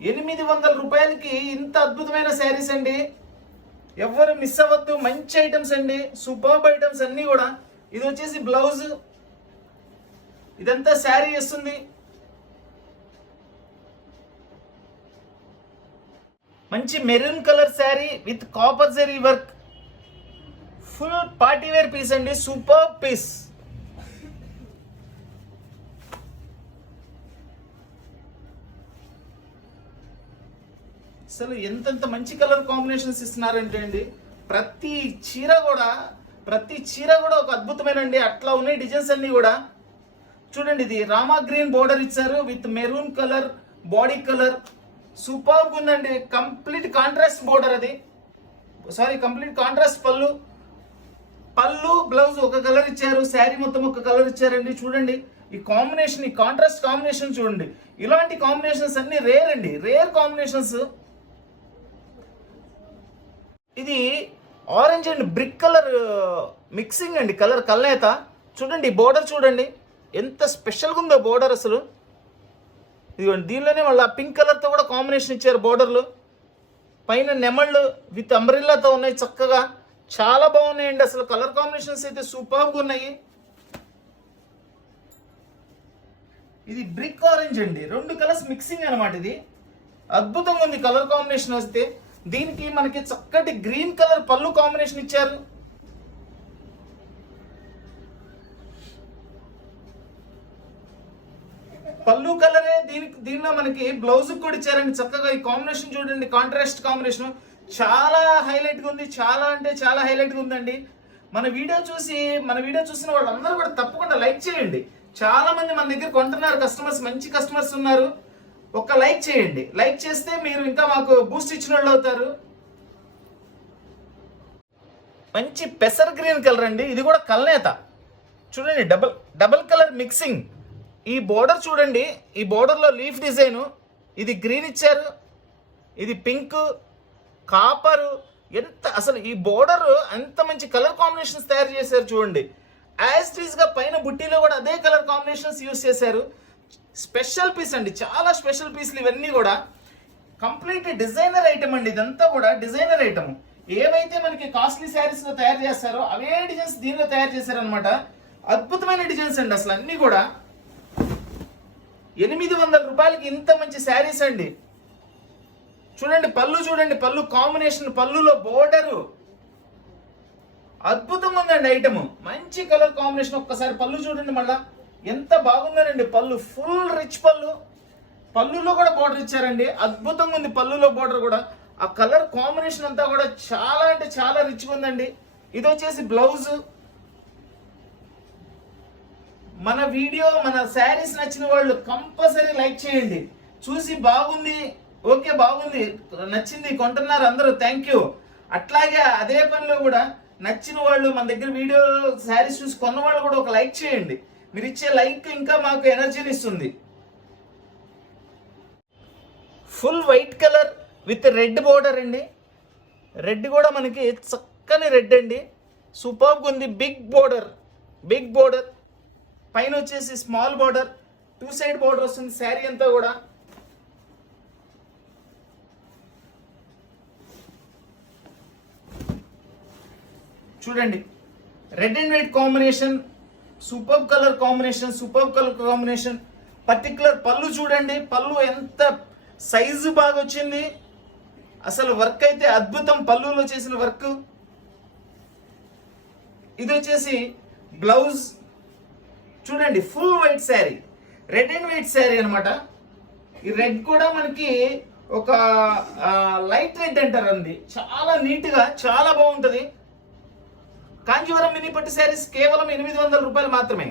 800 రూపాయలకి ఇంత అద్భుతమైన శారీస్ అండి. ఎవరు మిస్ అవ్వద్దు. మంచి ఐటమ్స్ అండి, సూపర్బ్ ఐటమ్స్ అన్ని కూడా. ఇది వచ్చేసి బ్లౌజ్, ఇదంతా శారీ వస్తుంది. మంచి maroon colour sari with copper zari work, full party wear piece అండి, సూపర్ పీస్. అసలు ఎంతెంత మంచి కలర్ కాంబినేషన్స్ ఇస్తున్నారంటే అండి, ప్రతి చీర కూడా ఒక అద్భుతమైన అండి, అట్లా ఉన్నాయి డిజైన్స్ అన్ని కూడా. చూడండి ఇది రామా గ్రీన్ బోర్డర్ ఇచ్చారు with maroon colour body colour, super ఉందండి. కంప్లీట్ కాంట్రాస్ట్ బోర్డర్, అది కంప్లీట్ కాంట్రాస్ట్ పళ్ళు బ్లౌజ్ ఒక కలర్ ఇచ్చారు, శారీ మొత్తం ఒక కలర్ ఇచ్చారండి. చూడండి ఈ కాంబినేషన్, ఈ కాంట్రాస్ట్ కాంబినేషన్ చూడండి. ఇలాంటి కాంబినేషన్స్ అన్ని రేర్ అండి, రేర్ కాంబినేషన్స్. ఇది orange and brick colour mixing అండి, కలర్ కల్నేత. చూడండి బోర్డర్ చూడండి ఎంత స్పెషల్గా ఉందో బోర్డర్ అసలు. ఇదిగోండి దీనిలోనే మళ్ళీ పింక్ కలర్తో కూడా కాంబినేషన్ ఇచ్చారు బోర్డర్లు. పైన నెమళ్ళు విత్ అంబ్రిల్లాతో ఉన్నాయి, చక్కగా చాలా బాగున్నాయండి. అసలు కలర్ కాంబినేషన్స్ అయితే సూపర్గా ఉన్నాయి. ఇది బ్రిక్ ఆరెంజ్ అండి, 2 కలర్స్ మిక్సింగ్ అనమాట. ఇది అద్భుతంగా ఉంది కలర్ కాంబినేషన్ వస్తే. దీనికి మనకి చక్కటి గ్రీన్ కలర్ పళ్ళు కాంబినేషన్ ఇచ్చారు. పళ్ళు కలరే దీనిలో మనకి బ్లౌజ్ కూడా ఇచ్చారండి. చక్కగా ఈ కాంబినేషన్ చూడండి, కాంట్రాస్ట్ కాంబినేషన్ చాలా హైలైట్ గా ఉంది. చాలా అంటే చాలా హైలైట్ గా ఉందండి. మన వీడియో చూసిన వాళ్ళందరూ కూడా తప్పకుండా లైక్ చేయండి. చాలా మంది మన దగ్గర కొంటున్నారు కస్టమర్స్, మంచి కస్టమర్స్ ఉన్నారు. ఒక్క లైక్ చేయండి. లైక్ చేస్తే మీరు ఇంకా మాకు బూస్ట్ ఇచ్చిన వాళ్ళు అవుతారు. మంచి పెసర్ గ్రీన్ కలర్ అండి, ఇది కూడా కల్నేత. చూడండి డబల్ కలర్ మిక్సింగ్. ఈ బోర్డర్ చూడండి, ఈ బోర్డర్లో లీఫ్ డిజైను, ఇది గ్రీన్ ఇచ్చారు, ఇది పింక్ కాపరు. అసలు ఈ బోర్డర్ ఎంత మంచి కలర్ కాంబినేషన్స్ తయారు చేశారు చూడండి. యాజ్ టీజ్ గా పైన బుట్టీలో కూడా అదే కలర్ కాంబినేషన్స్ యూస్ చేశారు. స్పెషల్ పీస్ అండి, చాలా స్పెషల్ పీస్లు ఇవన్నీ కూడా. కంప్లీట్ డిజైనర్ ఐటమ్ అండి, ఇదంతా కూడా డిజైనర్ ఐటమ్. ఏవైతే మనకి కాస్ట్లీ శారీస్ లో తయారు చేస్తారో అవే డిజైన్స్ దీనిలో తయారు చేశారనమాట. అద్భుతమైన డిజైన్స్ అండి అసలు అన్ని కూడా. 800 రూపాయలకి ఇంత మంచి శారీస్ అండి. చూడండి పళ్ళు కాంబినేషన్, పళ్ళులో బోర్డరు అద్భుతంగా ఉందండి ఐటమ్. మంచి కలర్ కాంబినేషన్. ఒక్కసారి పళ్ళు చూడండి మళ్ళా ఎంత బాగుందనండి. పళ్ళు ఫుల్ రిచ్ పళ్ళులో కూడా బోర్డర్ ఇచ్చారండి. అద్భుతంగా ఉంది పళ్ళులో బోర్డర్ కూడా. ఆ కలర్ కాంబినేషన్ అంతా కూడా చాలా అంటే చాలా రిచ్గా ఉందండి. ఇది వచ్చేసి బ్లౌజ్. మన వీడియో, మన శారీస్ నచ్చిన వాళ్ళు కంపల్సరీ లైక్ చేయండి. చూసి బాగుంది, ఓకే బాగుంది, నచ్చింది, కొంటున్నారు అందరూ, థ్యాంక్ యూ. అట్లాగే అదే పనిలో కూడా నచ్చిన వాళ్ళు, మన దగ్గర వీడియో శారీస్ చూసి కొన్న వాళ్ళు కూడా ఒక లైక్ చేయండి. మీరు ఇచ్చే లైక్ ఇంకా మాకు ఎనర్జీని ఇస్తుంది. Full white colour with red border అండి. రెడ్ కూడా మనకి చక్కని రెడ్ అండి, సూపర్గా ఉంది. బిగ్ బోర్డర్ పైన వచ్చేసి స్మాల్ బోర్డర్, 2 సైడ్ బోర్డర్ వస్తుంది శారీ అంతా కూడా. చూడండి red and white combination, super colour combination. Particular పళ్ళు చూడండి, పళ్ళు ఎంత సైజు బాగా వచ్చింది. అసలు వర్క్ అయితే అద్భుతం, పళ్ళులో చేసిన వర్క్. ఇది వచ్చేసి బ్లౌజ్. చూడండి full white sari, red and white sari అనమాట. ఈ రెడ్ కూడా మనకి ఒక లైట్ రెడ్ అంటారండి. చాలా నీట్గా చాలా బాగుంటుంది. కాంజీవరం మినీ పట్టు శారీస్ కేవలం 800 రూపాయలు మాత్రమే.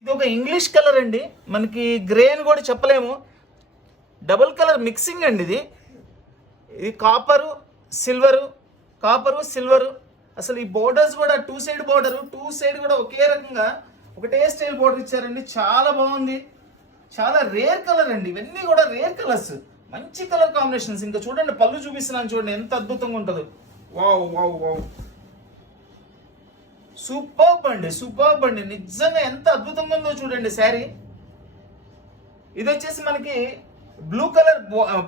ఇది ఒక ఇంగ్లీష్ కలర్ అండి, మనకి గ్రే అని కూడా చెప్పలేము. డబుల్ కలర్ మిక్సింగ్ అండి. ఇది కాపరు సిల్వరు కాపరు సిల్వరు. అసలు ఈ బోర్డర్స్ కూడా టూ సైడ్ కూడా ఒకే రకంగా ఒకటే స్టైల్ బోర్డర్ ఇచ్చారండి. చాలా బాగుంది, చాలా రేర్ కలర్ అండి. ఇవన్నీ కూడా రేర్ కలర్స్, మంచి కలర్ కాంబినేషన్స్. ఇంకా చూడండి పళ్ళు చూపిస్తున్నాను చూడండి ఎంత అద్భుతంగా ఉంటుందో. వావ్ వావ్ వావ్, సూపర్బ్ అండి నిజంగా ఎంత అద్భుతంగా ఉందో చూడండి శారీ. ఇది వచ్చేసి మనకి బ్లూ కలర్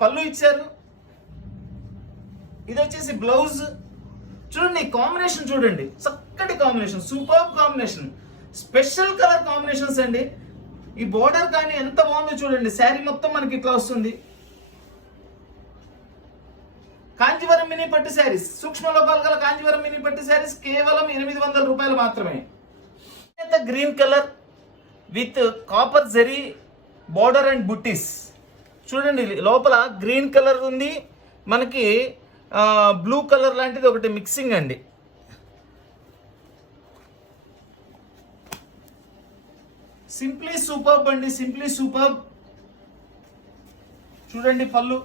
పళ్ళు ఇచ్చారు. ఇది వచ్చేసి బ్లౌజ్. చూడండి కాంబినేషన్ చూడండి, చక్కటి combination, superb combination, special colour combinations అండి. ఈ బోర్డర్ కానీ ఎంత బాగుందో చూడండి. శారీ మొత్తం మనకి ఇట్లా వస్తుంది. కాంజీవరం మినీ పట్టు శారీస్, సూక్ష్మ లోపాలు గల కాంజీవరం మినీ పట్టు శారీస్ కేవలం 800 రూపాయలు మాత్రమే. Green colour with copper zari border and buttis. చూడండి లోపల గ్రీన్ కలర్ ఉంది, మనకి బ్లూ కలర్ లాంటిది ఒకటి మిక్సింగ్ అండి. సింప్లీ సూపర్బ్ అండి, సింప్లీ సూపర్బ్. చూడండి పళ్ళు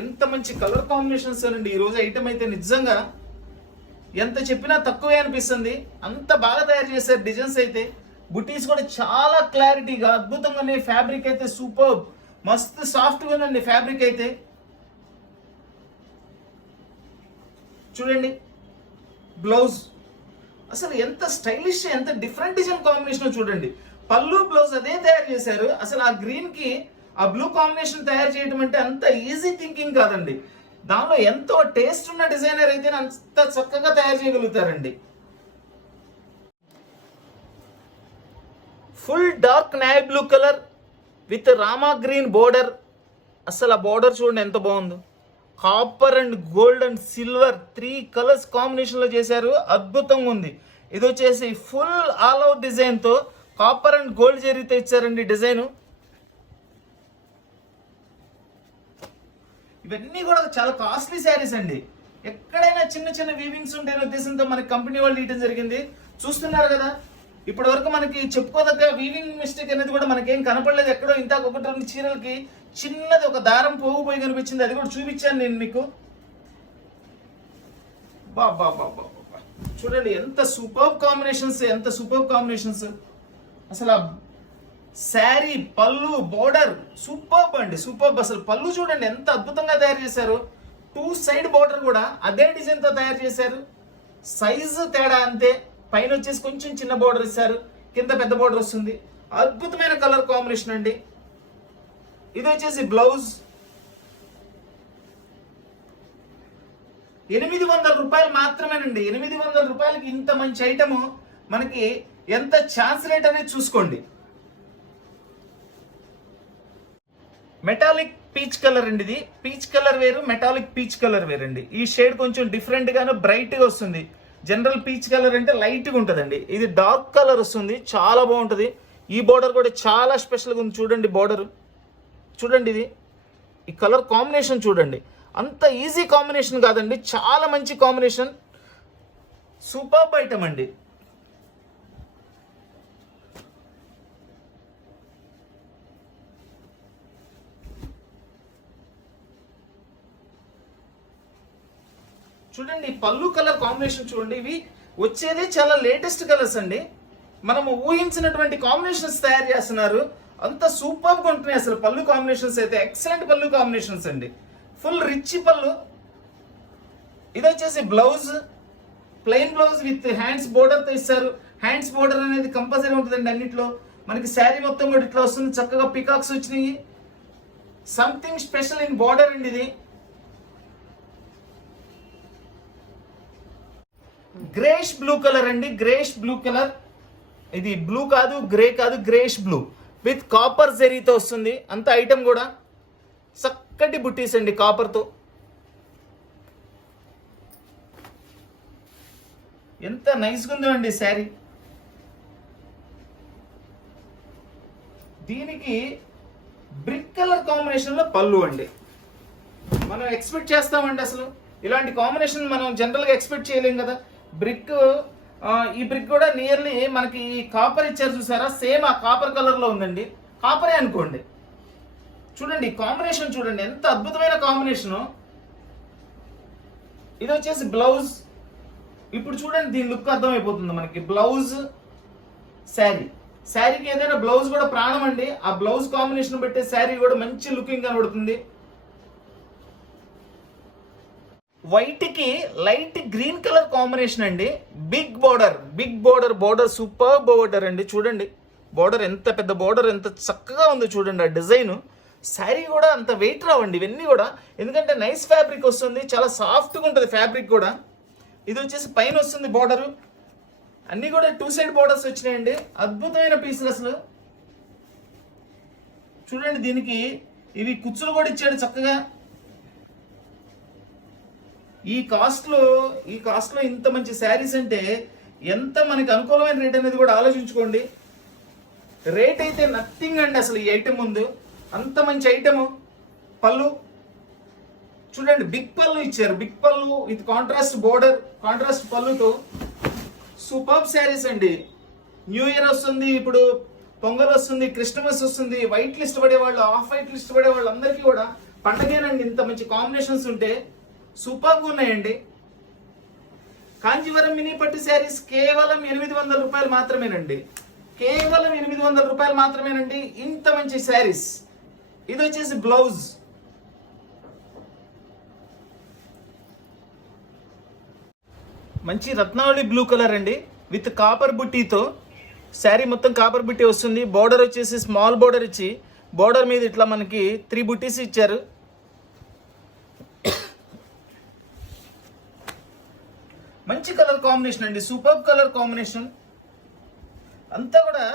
ఎంత మంచి కలర్ కాంబినేషన్స్ అండి. ఈరోజు ఐటమ్ అయితే నిజంగా ఎంత చెప్పినా తక్కువే అనిపిస్తుంది, అంత బాగా తయారు చేశారు. డిజైన్స్ అయితే బుటీస్ కూడా చాలా క్లారిటీగా అద్భుతంగా ఉన్నాయి. ఫ్యాబ్రిక్ అయితే సూపర్, మస్తు సాఫ్ట్గా ఉందండి ఫ్యాబ్రిక్ అయితే. చూడండి బ్లౌజ్ అసలు ఎంత స్టైలిష్, ఎంత డిఫరెంట్ డిజైన్ కాంబినేషన్ చూడండి. పళ్ళు బ్లౌజ్ అదే తయారు చేశారు. అసలు ఆ గ్రీన్ కి ఆ బ్లూ కాంబినేషన్ తయారు చేయడం అంటే అంత ఈజీ థింకింగ్ కాదండి. దానిలో ఎంతో టేస్ట్ ఉన్న డిజైనర్ అయితే అంత చక్కగా తయారు చేయగలుగుతారండి. Full dark navy blue colour with Rama green border. అసలు ఆ బోర్డర్ చూడండి ఎంత బాగుందో. Copper and gold and silver 3 colours కాంబినేషన్లో చేశారు, అద్భుతంగా ఉంది. ఇది వచ్చేసి ఫుల్ ఆల్ అవుట్ డిజైన్తో కాపర్ అండ్ గోల్డ్ జరీతో ఇచ్చారండి డిజైన్. ఇవన్నీ కూడా చాలా కాస్ట్లీ శారీస్ అండి. ఎక్కడైనా చిన్న చిన్న వీవింగ్స్ ఉంటే ఉద్దేశంతో మనకి కంపెనీ వాళ్ళు ఇవ్వడం జరిగింది. చూస్తున్నారు కదా, ఇప్పటి వరకు మనకి చెప్పుకోదగ్గ వీవింగ్ మిస్టేక్ అనేది కూడా మనకేం కనపడలేదు. ఎక్కడో ఇంత ఒకటి రెండు చీరలకి చిన్నది ఒక దారం పోగిపోయి కనిపించింది, అది కూడా చూపించాను నేను మీకు. బాబా చూడండి ఎంత సూపర్ కాంబినేషన్స్, అసలు శారీ పళ్ళు బోర్డర్ సూపర్బ్ అండి, సూపర్బ్. అసలు పళ్ళు చూడండి ఎంత అద్భుతంగా తయారు చేశారు. 2 సైడ్ బోర్డర్ కూడా అదే డిజైన్ తో తయారు చేశారు. సైజు తేడా అంతే, పైన వచ్చేసి కొంచెం చిన్న బోర్డర్ ఇస్తారు, కింద పెద్ద బోర్డర్ వస్తుంది. అద్భుతమైన కలర్ కాంబినేషన్ అండి. ఇది వచ్చేసి బ్లౌజ్. 800 రూపాయలు మాత్రమేనండి. 800 రూపాయలకి ఇంత మంచి ఐటమ్ మనకి ఎంత ఛాన్స్ రేట్ అనేది చూసుకోండి. మెటాలిక్ పీచ్ కలర్ అండి. ఇది పీచ్ కలర్ వేరు, మెటాలిక్ పీచ్ కలర్ వేరు అండి. ఈ షేడ్ కొంచెం డిఫరెంట్ గాను బ్రైట్ గా వస్తుంది. జనరల్ పీచ్ కలర్ అంటే లైట్ గా ఉంటుందండి, ఇది డార్క్ కలర్ వస్తుంది, చాలా బాగుంటుంది. ఈ బోర్డర్ కూడా చాలా స్పెషల్గా ఉంది. చూడండి బోర్డర్ చూడండి, ఇది ఈ కలర్ కాంబినేషన్ చూడండి. అంత ఈజీ కాంబినేషన్ కాదండి, చాలా మంచి కాంబినేషన్, సూపర్బ్ ఐటమ్ అండి. చూడండి పళ్ళు కలర్ కాంబినేషన్ చూడండి. ఇవి వచ్చేదే చాలా లేటెస్ట్ కలర్స్ అండి. మనము ఊహించినటువంటి కాంబినేషన్స్ తయారు చేస్తున్నారు, అంత సూపర్గా ఉంటున్నాయి. అసలు పళ్ళు కాంబినేషన్స్ అయితే ఎక్సలెంట్ పళ్ళు కాంబినేషన్స్ అండి. Full rich pallu. ఇది వచ్చేసి blouse, plain blouse with hands బోర్డర్తో ఇస్తారు. హ్యాండ్స్ బోర్డర్ అనేది కంపల్సరీ ఉంటుందండి అన్నిట్లో. మనకి శారీ మొత్తం కూడా ఇట్లా వస్తుంది, చక్కగా పికాక్స్ వచ్చినాయి. సంథింగ్ స్పెషల్ ఇన్ బోర్డర్ అండి. ఇది గ్రేష్ బ్లూ కలర్ అండి, గ్రేష్ బ్లూ కలర్. ఇది బ్లూ కాదు, గ్రే కాదు, గ్రేష్ బ్లూ విత్ కాపర్ జరీతో వస్తుంది. అంత ఐటమ్ కూడా చక్కటి బుట్టీస్ అండి కాపర్తో. ఎంత నైస్గా ఉందో అండి శారీ. దీనికి బ్రిక్ కలర్ కాంబినేషన్లో పళ్ళు అండి. మనం ఎక్స్పెక్ట్ చేస్తామండి, అసలు ఇలాంటి కాంబినేషన్ మనం జనరల్గా ఎక్స్పెక్ట్ చేయలేం కదా. బ్రిక్, ఈ బ్రిక్ కూడా నియర్లీ మనకి కాపర్ ఇచ్చారు చూసారా, సేమ్ ఆ కాపర్ కలర్లో ఉందండి. కాపరే అనుకోండి. చూడండి కాంబినేషన్ చూడండి ఎంత అద్భుతమైన కాంబినేషను. ఇది వచ్చేసి బ్లౌజ్. ఇప్పుడు చూడండి దీని లుక్ అర్థమైపోతుంది మనకి. బ్లౌజ్, శారీ, శారీకి ఏదైనా బ్లౌజ్ కూడా ప్రాణం అండి. ఆ బ్లౌజ్ కాంబినేషన్ బట్టే శారీ కూడా మంచి లుకింగ్ కనబడుతుంది. వైట్ కి లైట్ గ్రీన్ కలర్ కాంబినేషన్ అండి. బిగ్ బోర్డర్ సూపర్ బోర్డర్ అండి. చూడండి బోర్డర్ ఎంత పెద్ద బోర్డర్, ఎంత చక్కగా ఉందో చూడండి. ఆ డిజైన్, శారీ కూడా అంత వెయిట్ రావండి ఇవన్నీ కూడా, ఎందుకంటే నైస్ ఫ్యాబ్రిక్ వస్తుంది, చాలా సాఫ్ట్గా ఉంటుంది ఫ్యాబ్రిక్ కూడా. ఇది వచ్చేసి పైన వస్తుంది బోర్డరు, అన్నీ కూడా 2 సైడ్ బోర్డర్స్ వచ్చినాయండి. అద్భుతమైన పీసులు అసలు. చూడండి దీనికి ఇవి కుచ్చులు కూడా ఇచ్చాడు చక్కగా. ఈ కాస్ట్ లో ఇంత మంచి శారీస్ అంటే ఎంత మనకి అనుకూలమైన రేట్ అనేది కూడా ఆలోచించుకోండి. రేట్ అయితే నథింగ్ అండి అసలు ఈ ఐటెం ముందు. అంత మంచి ఐటమ్. పళ్ళు చూడండి, బిగ్ పళ్ళు ఇచ్చారు. Big pallu with contrast border, contrast పళ్ళుతో సూపర్ శారీస్ అండి. న్యూ ఇయర్ వస్తుంది, ఇప్పుడు పొంగల్ వస్తుంది, క్రిస్టమస్ వస్తుంది. వైట్లు ఇష్టపడే వాళ్ళు, ఆఫ్ వైట్లు ఇష్టపడే వాళ్ళు అందరికీ కూడా పండగేనండి. ఇంత మంచి కాంబినేషన్స్ ఉంటే సూపర్గా ఉన్నాయండి. కాంజీవరం మినీ పట్టు శారీస్ కేవలం 800 రూపాయలు మాత్రమేనండి. కేవలం 800 రూపాయలు మాత్రమేనండి ఇంత మంచి శారీస్. ఇది వచ్చేసి బ్లౌజ్. మంచి రత్నావళి బ్లూ కలర్ అండి విత్ కాపర్ బుట్టీతో. శారీ మొత్తం కాపర్ బుట్టీ వస్తుంది. బోర్డర్ వచ్చేసి స్మాల్ బోర్డర్ ఇచ్చి, బోర్డర్ మీద ఇట్లా మనకి 3 బుట్టీస్ ఇచ్చారు. మంచి కలర్ కాంబినేషన్ అండి, సూపర్ కలర్ కాంబినేషన్. అంతా కూడా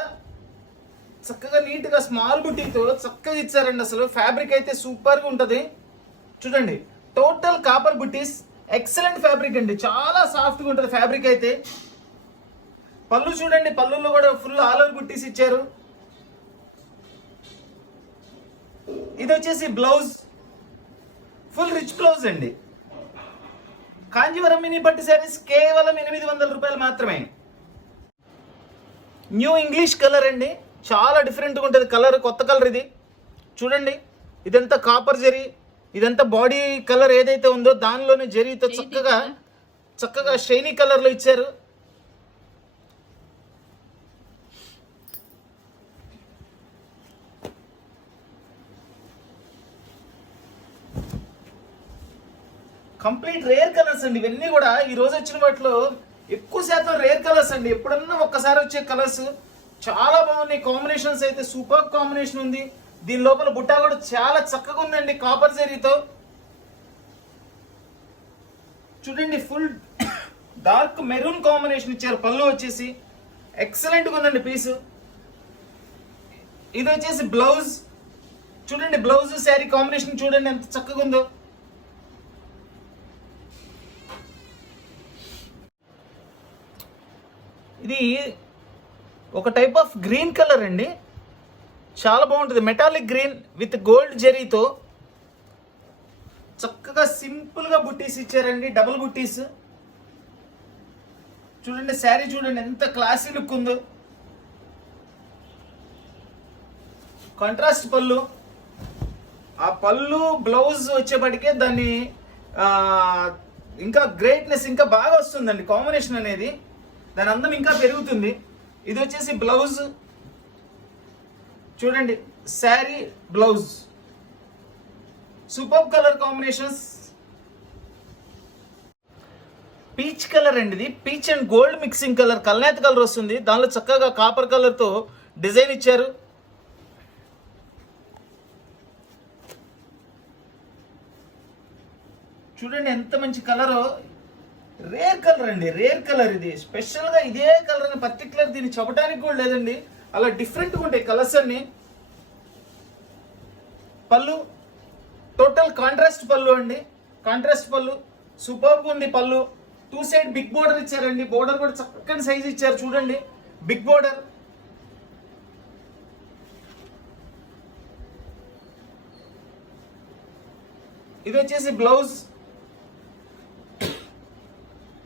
చక్కగా నీట్గా స్మాల్ బుట్టీతో చక్కగా ఇచ్చారండి. అసలు ఫ్యాబ్రిక్ అయితే సూపర్గా ఉంటుంది. చూడండి టోటల్ కాపర్ బుట్టీస్, ఎక్సలెంట్ ఫ్యాబ్రిక్ అండి, చాలా సాఫ్ట్గా ఉంటుంది ఫ్యాబ్రిక్ అయితే. పళ్ళు చూడండి, పళ్ళులో కూడా ఫుల్ ఆల్ ఓవర్ బుట్టీస్ ఇచ్చారు. ఇది వచ్చేసి బ్లౌజ్, ఫుల్ రిచ్ బ్లౌజ్ అండి. కాంజీవరం మినీ పట్టు శారీస్ కేవలం 800 రూపాయలు మాత్రమే. న్యూ ఇంగ్లీష్ కలర్ అండి, చాలా డిఫరెంట్గా ఉంటుంది కలర్, కొత్త కలర్ ఇది. చూడండి ఇదంతా కాపర్ జరీ, ఇదంతా బాడీ కలర్ ఏదైతే ఉందో దానిలోనే జరీతో చక్కగా షైనీ కలర్లో ఇచ్చారు. కంప్లీట్ రేర్ కలర్స్ అండి ఇవన్నీ కూడా. ఈ రోజు వచ్చిన వాటిలో ఎక్కువ శాతం రేర్ కలర్స్ అండి. ఎప్పుడన్నా ఒక్కసారి వచ్చే కలర్స్. చాలా బాగున్నాయి కాంబినేషన్స్ అయితే, సూపర్ కాంబినేషన్ ఉంది. దీని లోపల బుట్ట కూడా చాలా చక్కగా ఉందండి కాపర్ జరీతో. చూడండి ఫుల్ డార్క్ మెరూన్ కాంబినేషన్ ఇచ్చారు. పళ్ళు వచ్చేసి ఎక్సలెంట్గా ఉందండి పీసు. ఇది వచ్చేసి బ్లౌజ్. చూడండి బ్లౌజ్ శారీ కాంబినేషన్ చూడండి ఎంత చక్కగా ఉందో. ఇది ఒక టైప్ ఆఫ్ గ్రీన్ కలర్ అండి, చాలా బాగుంటుంది. మెటాలిక్ గ్రీన్ విత్ గోల్డ్ జరీతో చక్కగా సింపుల్గా బుట్టీస్ ఇచ్చారండి, డబుల్ బుట్టీస్. చూడండి శారీ చూడండి ఎంత క్లాసీ లుక్ ఉందో. కాంట్రాస్ట్ పళ్ళు, ఆ పళ్ళు బ్లౌజ్ వచ్చేపటికే దాన్ని ఇంకా గ్రేట్నెస్ ఇంకా బాగా వస్తుందండి కాంబినేషన్ అనేది, దాని అందం ఇంకా పెరుగుతుంది. ఇది వచ్చేసి బ్లౌజ్. చూడండి sari blouse, super colour combinations. Peach colour అండి ఇది, peach and gold mixing colour, కల్నేత కలర్ వస్తుంది. దానిలో చక్కగా కాపర్ కలర్తో డిజైన్ ఇచ్చారు. చూడండి ఎంత మంచి కలర్, రేర్ కలర్ అండి, రేర్ కలర్ ఇది. స్పెషల్గా ఇదే కలర్ అని పర్టికులర్ దీన్ని చెప్పడానికి కూడా లేదండి, అలా డిఫరెంట్గా ఉంటాయి కలర్స్ అన్ని. పళ్ళు టోటల్ కాంట్రాస్ట్ పళ్ళు అండి, కాంట్రాస్ట్ పళ్ళు సూపర్గా ఉంది. పళ్ళు 2 సైడ్ బిగ్ బోర్డర్ ఇచ్చారండి, బోర్డర్ కూడా చక్కని సైజ్ ఇచ్చారు. చూడండి బిగ్ బోర్డర్. ఇది వచ్చేసి బ్లౌజ్.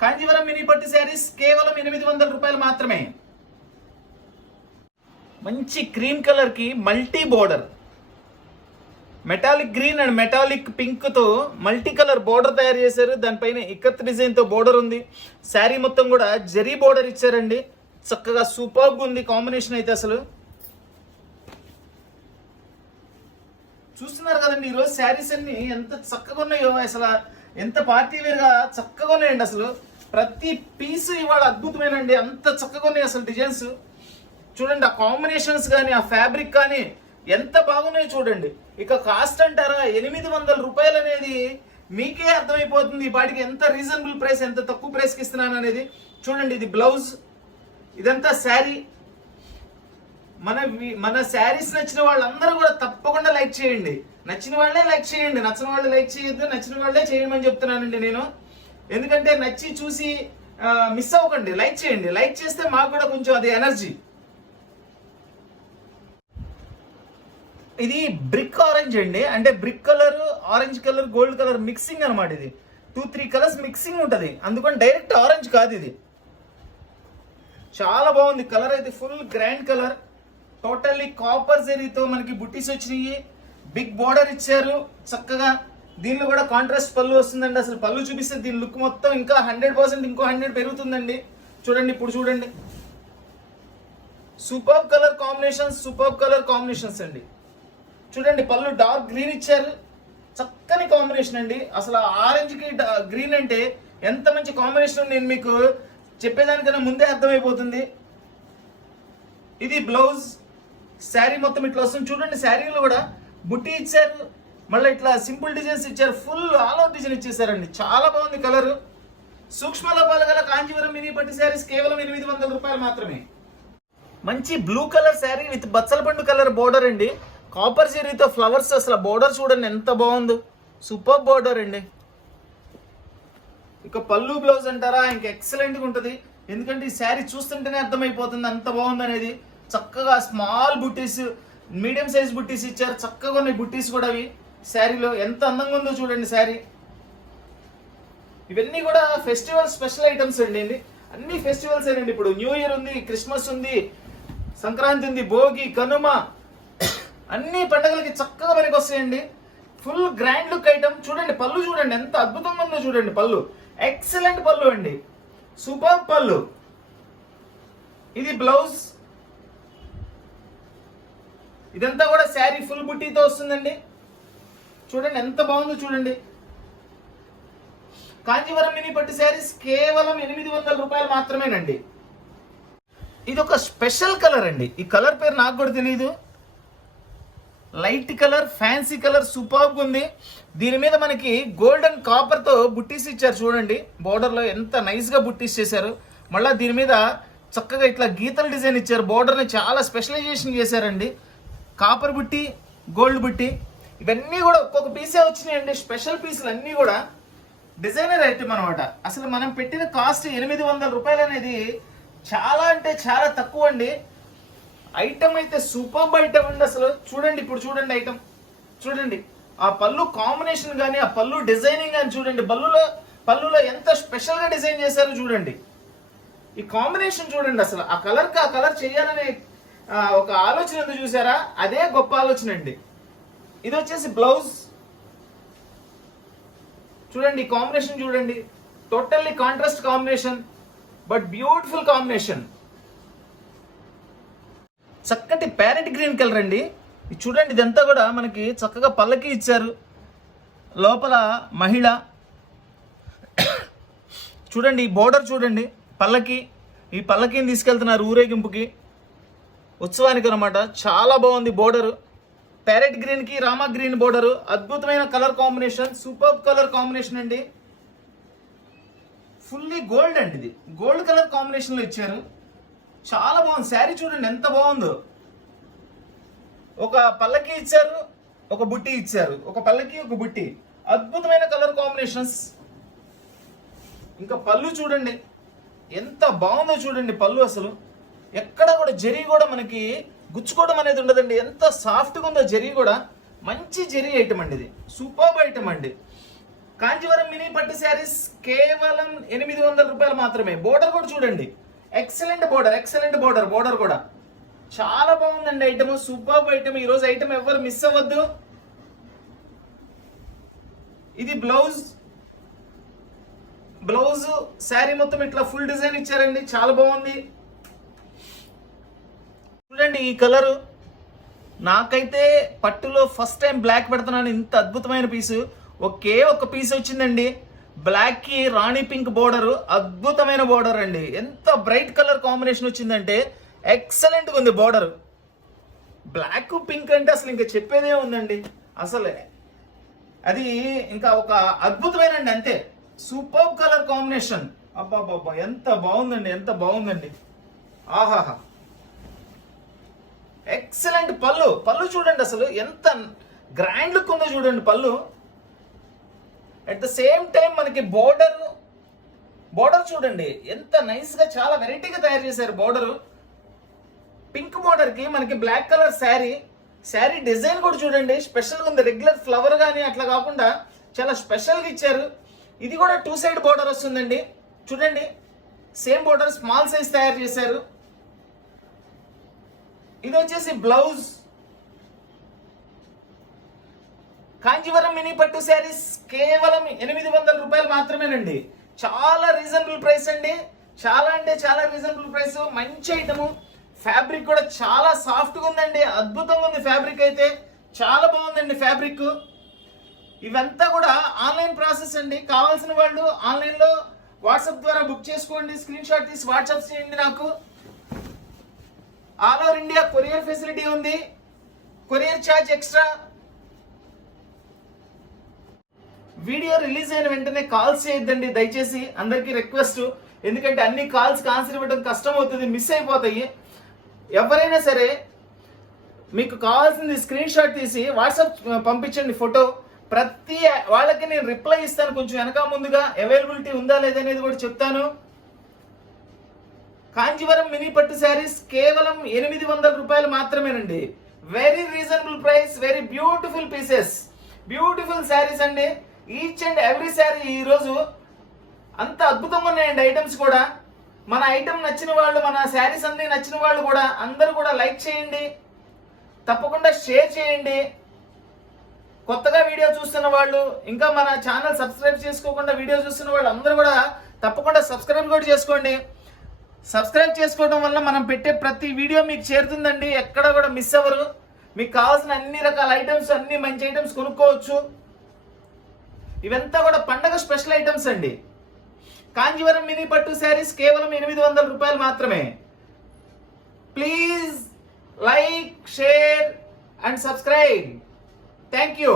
కాంజీవరం మినీ పట్టు శారీస్ కేవలం 800 రూపాయలు మాత్రమే. మంచి క్రీమ్ కలర్ కి multi border, metallic green and metallic pink తో మల్టీ కలర్ బోర్డర్ తయారు చేశారు. దానిపైన ఇక్కత్ డిజైన్ తో బోర్డర్ ఉంది. శారీ మొత్తం కూడా జరీ బోర్డర్ ఇచ్చారండి. చక్కగా సూపర్గా ఉంది కాంబినేషన్ అయితే. అసలు చూస్తున్నారు కదండి ఈరోజు శారీస్ అన్ని ఎంత చక్కగా ఉన్నాయో, అసలు ఎంత పార్టీ వేర్ గా చక్కగా ఉన్నాయండి. అసలు ప్రతి పీస్ ఇవాళ అద్భుతమేనండి, అంత చక్కగా ఉన్నాయి అసలు డిజైన్స్. చూడండి ఆ కాంబినేషన్స్ కానీ ఆ ఫ్యాబ్రిక్ కానీ ఎంత బాగున్నాయో చూడండి. ఇక కాస్ట్ అంటారా, 800 రూపాయలు అనేది మీకే అర్థమైపోతుంది ఈ పాటికి ఎంత రీజనబుల్ ప్రైస్, ఎంత తక్కువ ప్రైస్కి ఇస్తున్నాను అనేది. చూడండి ఇది బ్లౌజ్, ఇదంతా శారీ. మన శారీస్ నచ్చిన వాళ్ళందరూ కూడా తప్పకుండా లైక్ చేయండి. నచ్చిన వాళ్ళే లైక్ చేయండి, నచ్చిన వాళ్ళు లైక్ చేయొద్దు, నచ్చిన వాళ్ళే చేయమని చెప్తున్నానండి నేను. ఎందుకంటే నచ్చి చూసి మిస్ అవ్వకండి, లైక్ చేయండి. లైక్ చేస్తే మాకు కూడా కొంచెం అది ఎనర్జీ. ఇది బ్రిక్ ఆరెంజ్ అండి, అంటే brick colour, orange colour, gold colour mixing అనమాట. ఇది 2-3 కలర్స్ మిక్సింగ్ ఉంటుంది, అందుకని డైరెక్ట్ ఆరెంజ్ కాదు ఇది. చాలా బాగుంది కలర్ అయితే, full grand colour. Totally copper జరీతో మనకి బుట్టీస్ వచ్చినాయి. బిగ్ బోర్డర్ ఇచ్చారు చక్కగా. దీనిలో కూడా కాంట్రాస్ట్ పళ్ళు వస్తుందండి. అసలు పళ్ళు చూపిస్తే దీని లుక్ మొత్తం ఇంకా 100% ఇంకో 100 పెరుగుతుందండి. చూడండి ఇప్పుడు చూడండి, super colour combinations, super colour combinations అండి. చూడండి పళ్ళు డార్క్ గ్రీన్ ఇచ్చారు, చక్కని కాంబినేషన్ అండి. అసలు ఆరెంజ్ కి గ్రీన్ అంటే ఎంత మంచి కాంబినేషన్ నేను మీకు చెప్పేదానికన్నా ముందే అర్థమైపోతుంది. ఇది బ్లౌజ్, శారీ మొత్తం ఇట్లా వస్తుంది. చూడండి శారీలో కూడా బుట్టి ఇచ్చారు, మళ్ళీ ఇట్లా సింపుల్ డిజైన్స్ ఇచ్చారు, ఫుల్ ఆల్ ఓవర్ డిజైన్ ఇచ్చేసారండి. చాలా బాగుంది కలర్. సూక్ష్మ లోపాలు గల కాంజీవరం మినీ పట్టు శారీస్ కేవలం 800 రూపాయలు మాత్రమే. మంచి బ్లూ కలర్ శారీ విత్ బచ్చల పండు కలర్ బోర్డర్ అండి. కాపర్ జరీతో ఫ్లవర్స్, అసలు బోర్డర్ చూడండి ఎంత బాగుందో, సూపర్ బోర్డర్ అండి. ఇక పళ్ళు బ్లౌజ్ అంటారా, ఇంకా ఎక్సలెంట్గా ఉంటుంది. ఎందుకంటే ఈ శారీ చూస్తుంటేనే అర్థమైపోతుంది అంత బాగుంది అనేది. చక్కగా స్మాల్ బుట్టీస్, మీడియం సైజ్ బుట్టీస్ ఇచ్చారు, చక్కగా ఉన్నాయి బుట్టీస్ కూడా. అవి శారీలో ఎంత అందంగా ఉందో చూడండి శారీ. ఇవన్నీ కూడా ఫెస్టివల్ స్పెషల్ ఐటమ్స్ అండి. అన్ని ఫెస్టివల్స్ అండి. ఇప్పుడు న్యూ ఇయర్ ఉంది, క్రిస్మస్ ఉంది, సంక్రాంతి ఉంది, భోగి, కనుమ, అన్ని పండుగలకి చక్కగా పనికి వస్తాయండి. Full grand look item. చూడండి పళ్ళు చూడండి ఎంత అద్భుతంగా ఉందో చూడండి. పళ్ళు ఎక్సలెంట్ పళ్ళు అండి, సూపర్ పళ్ళు. ఇది బ్లౌజ్, ఇదంతా కూడా శారీ ఫుల్ బుట్టీతో వస్తుందండి. చూడండి ఎంత బాగుందో చూడండి. కాంజీవరం మినీ పట్టు శారీస్ కేవలం 800 రూపాయలు మాత్రమేనండి. ఇది ఒక స్పెషల్ కలర్ అండి. ఈ కలర్ పేరు నాకు కూడా తెలియదు. లైట్ కలర్, ఫ్యాన్సీ కలర్, సూపర్గా ఉంది. దీని మీద మనకి గోల్డెన్ కాపర్ తో బుట్టీస్ ఇచ్చారు చూడండి. బోర్డర్ లో ఎంత నైస్ గా బుట్టీస్ చేశారు. మళ్ళీ దీని మీద చక్కగా ఇట్లా గీతల డిజైన్ ఇచ్చారు. బోర్డర్ ని చాలా స్పెషలైజేషన్ చేశారండి. కాపర్ బుట్టి, గోల్డ్ బుట్టి, ఇవన్నీ కూడా ఒక్కొక్క పీసే వచ్చినాయండి. స్పెషల్ పీసులు అన్నీ కూడా డిజైనర్ ఐటమ్ అనమాట. అసలు మనం పెట్టిన కాస్ట్ 800 రూపాయలు అనేది చాలా అంటే చాలా తక్కువ అండి. ఐటమ్ అయితే సూపర్ ఐటమ్ అండి. అసలు చూడండి ఇప్పుడు చూడండి ఐటమ్ చూడండి. ఆ పళ్ళు కాంబినేషన్ కానీ, ఆ పళ్ళు డిజైనింగ్ కానీ చూడండి. పళ్ళులో ఎంత స్పెషల్ గా డిజైన్ చేశారో చూడండి. ఈ కాంబినేషన్ చూడండి. అసలు ఆ కలర్ చేయాలనే ఒక ఆలోచన ఉంది చూసారా, అదే గొప్ప ఆలోచన అండి. ఇది వచ్చేసి బ్లౌజ్. చూడండి కాంబినేషన్ చూడండి, totally contrast combination, but beautiful combination. చక్కటి ప్యారెట్ గ్రీన్ కలర్ అండి. ఇది చూడండి, ఇదంతా కూడా మనకి చక్కగా పల్లకి ఇచ్చారు. లోపల మహిళ చూడండి, ఈ బోర్డర్ చూడండి. పల్లకి, ఈ పల్లకిని తీసుకెళ్తున్నారు ఊరేగింపుకి, ఉత్సవానికి అనమాట. చాలా బాగుంది బోర్డర్. ప్యారెట్ గ్రీన్ కి రామా గ్రీన్ బోర్డర్, అద్భుతమైన colour combination, super colour combination అండి. ఫుల్లీ గోల్డ్ అండి. ఇది గోల్డ్ కలర్ కాంబినేషన్ లో ఇచ్చారు. చాలా బాగుంది శారీ చూడండి ఎంత బాగుందో. ఒక పల్లకి ఇచ్చారు, ఒక బుట్టి ఇచ్చారు, ఒక పల్లకి ఒక బుట్టి, అద్భుతమైన కలర్ కాంబినేషన్స్. ఇంకా పళ్ళు చూడండి ఎంత బాగుందో చూడండి. పళ్ళు అసలు ఎక్కడ కూడా జరీ కూడా మనకి గుచ్చుకోవడం అనేది ఉండదండి. ఎంత సాఫ్ట్గా ఉందో జరీ కూడా. మంచి జరీ ఐటమ్ అండి. ఇది సూపర్ ఐటమ్ అండి. కాంజీవరం మినీ పట్టు శారీస్ కేవలం 800 రూపాయలు మాత్రమే. బోర్డర్ కూడా చూడండి, ఎక్సలెంట్ బోర్డర్ కూడా చాలా బాగుందండి ఐటమ్. Super item. ఈరోజు ఐటమ్ ఎవరు మిస్ అవ్వద్దు. ఇది బ్లౌజ్ శారీ మొత్తం ఇట్లా ఫుల్ డిజైన్ ఇచ్చారండి, చాలా బాగుంది. చూడండి ఈ కలరు, నాకైతే పట్టులో ఫస్ట్ టైం బ్లాక్ పెడుతున్నాను. ఇంత అద్భుతమైన పీసు, ఒకే ఒక పీస్ వచ్చిందండి. బ్లాక్ కి రాణి పింక్ బోర్డర్, అద్భుతమైన బోర్డర్ అండి. ఎంత బ్రైట్ కలర్ కాంబినేషన్ వచ్చిందంటే ఎక్సలెంట్గా ఉంది బోర్డర్. బ్లాక్ పింక్ అంటే అసలు ఇంకా చెప్పేదే ఉందండి. అసలే అది ఇంకా ఒక అద్భుతమైనండి, అంతే. Super colour combination. అబ్బాబ్బా ఎంత బాగుందండి, ఎంత బాగుందండి. ఆహాహా, ఎక్సలెంట్. పళ్ళు చూడండి అసలు ఎంత గ్రాండ్ లుక్ ఉందో చూడండి పళ్ళు. అట్ ద సేమ్ టైం మనకి బోర్డర్ చూడండి ఎంత నైస్ గా, చాలా వెరైటీగా తయారు చేశారు. బోర్డర్ పింక్ బోర్డర్ కి మనకి బ్లాక్ కలర్ శారీ డిజైన్ కూడా చూడండి స్పెషల్గా ఉంది. రెగ్యులర్ ఫ్లవర్ కానీ అట్లా కాకుండా చాలా స్పెషల్గా ఇచ్చారు. ఇది కూడా 2 సైడ్ బోర్డర్ వస్తుందండి. చూడండి సేమ్ బోర్డర్ స్మాల్ సైజ్ తయారు చేశారు. ఇది వచ్చేసి బ్లౌజ్. కాంజీవరం మినీ పట్టు శారీస్ కేవలం 800 రూపాయలు మాత్రమేనండి. చాలా రీజనబుల్ ప్రైస్ అండి, చాలా అంటే చాలా రీజనబుల్ ప్రైస్. మంచి ఐటము. ఫ్యాబ్రిక్ కూడా చాలా సాఫ్ట్గా ఉందండి, అద్భుతంగా ఉంది. ఫ్యాబ్రిక్ అయితే చాలా బాగుందండి ఫ్యాబ్రిక్. ఇవంతా కూడా ఆన్లైన్ ప్రాసెస్ అండి. కావాల్సిన వాళ్ళు ఆన్లైన్లో వాట్సాప్ ద్వారా బుక్ చేసుకోండి. స్క్రీన్ షాట్ తీసి వాట్సాప్ చేయండి నాకు. All over India courier facility ఉంది. Courier charge extra. Video release అయిన వెంటనే కాల్స్ చేయొద్దండి దయచేసి, అందరికీ రిక్వెస్ట్. ఎందుకంటే అన్ని కాల్స్ ఆన్సర్ ఇవ్వడం కష్టం అవుతుంది, మిస్ అయిపోతాయి. ఎవరైనా సరే మీకు కావాల్సింది స్క్రీన్ షాట్ తీసి వాట్సాప్ పంపించండి ఫోటో. ప్రతి వాళ్ళకి నేను రిప్లై ఇస్తాను. కొంచెం వెనక ముందుగా అవైలబిలిటీ ఉందా లేదనేది కూడా చెప్తాను. కాంజీవరం మినీ పట్టు శారీస్ కేవలం 800 రూపాయలు మాత్రమేనండి. Very reasonable price, very beautiful pieces, beautiful saris అండి. ఈచ్ అండ్ ఎవ్రీ శారీ ఈరోజు అంత అద్భుతంగా ఉన్నాయండి ఐటమ్స్ కూడా. మన ఐటమ్ నచ్చిన వాళ్ళు, మన శారీస్ అన్ని నచ్చిన వాళ్ళు కూడా అందరూ కూడా లైక్ చేయండి, తప్పకుండా షేర్ చేయండి. కొత్తగా వీడియో చూస్తున్న వాళ్ళు, ఇంకా మన ఛానల్ సబ్స్క్రైబ్ చేసుకోకుండా వీడియో చూస్తున్న వాళ్ళు అందరూ కూడా తప్పకుండా సబ్స్క్రైబ్ కూడా చేసుకోండి. సబ్స్క్రైబ్ చేసుకోవడం వల్ల మనం పెట్టే ప్రతి వీడియో మీకు చేరుతుందండి, ఎక్కడ కూడా మిస్ అవ్వరు. మీకు కావాల్సిన అన్ని రకాల ఐటమ్స్, అన్ని మంచి ఐటమ్స్ కొనుక్కోవచ్చు. ఇవంతా కూడా పండగ స్పెషల్ ఐటమ్స్ అండి. కాంజీవరం మినీ పట్టు శారీస్ కేవలం 800 రూపాయలు మాత్రమే. Please like, share and subscribe. Thank you.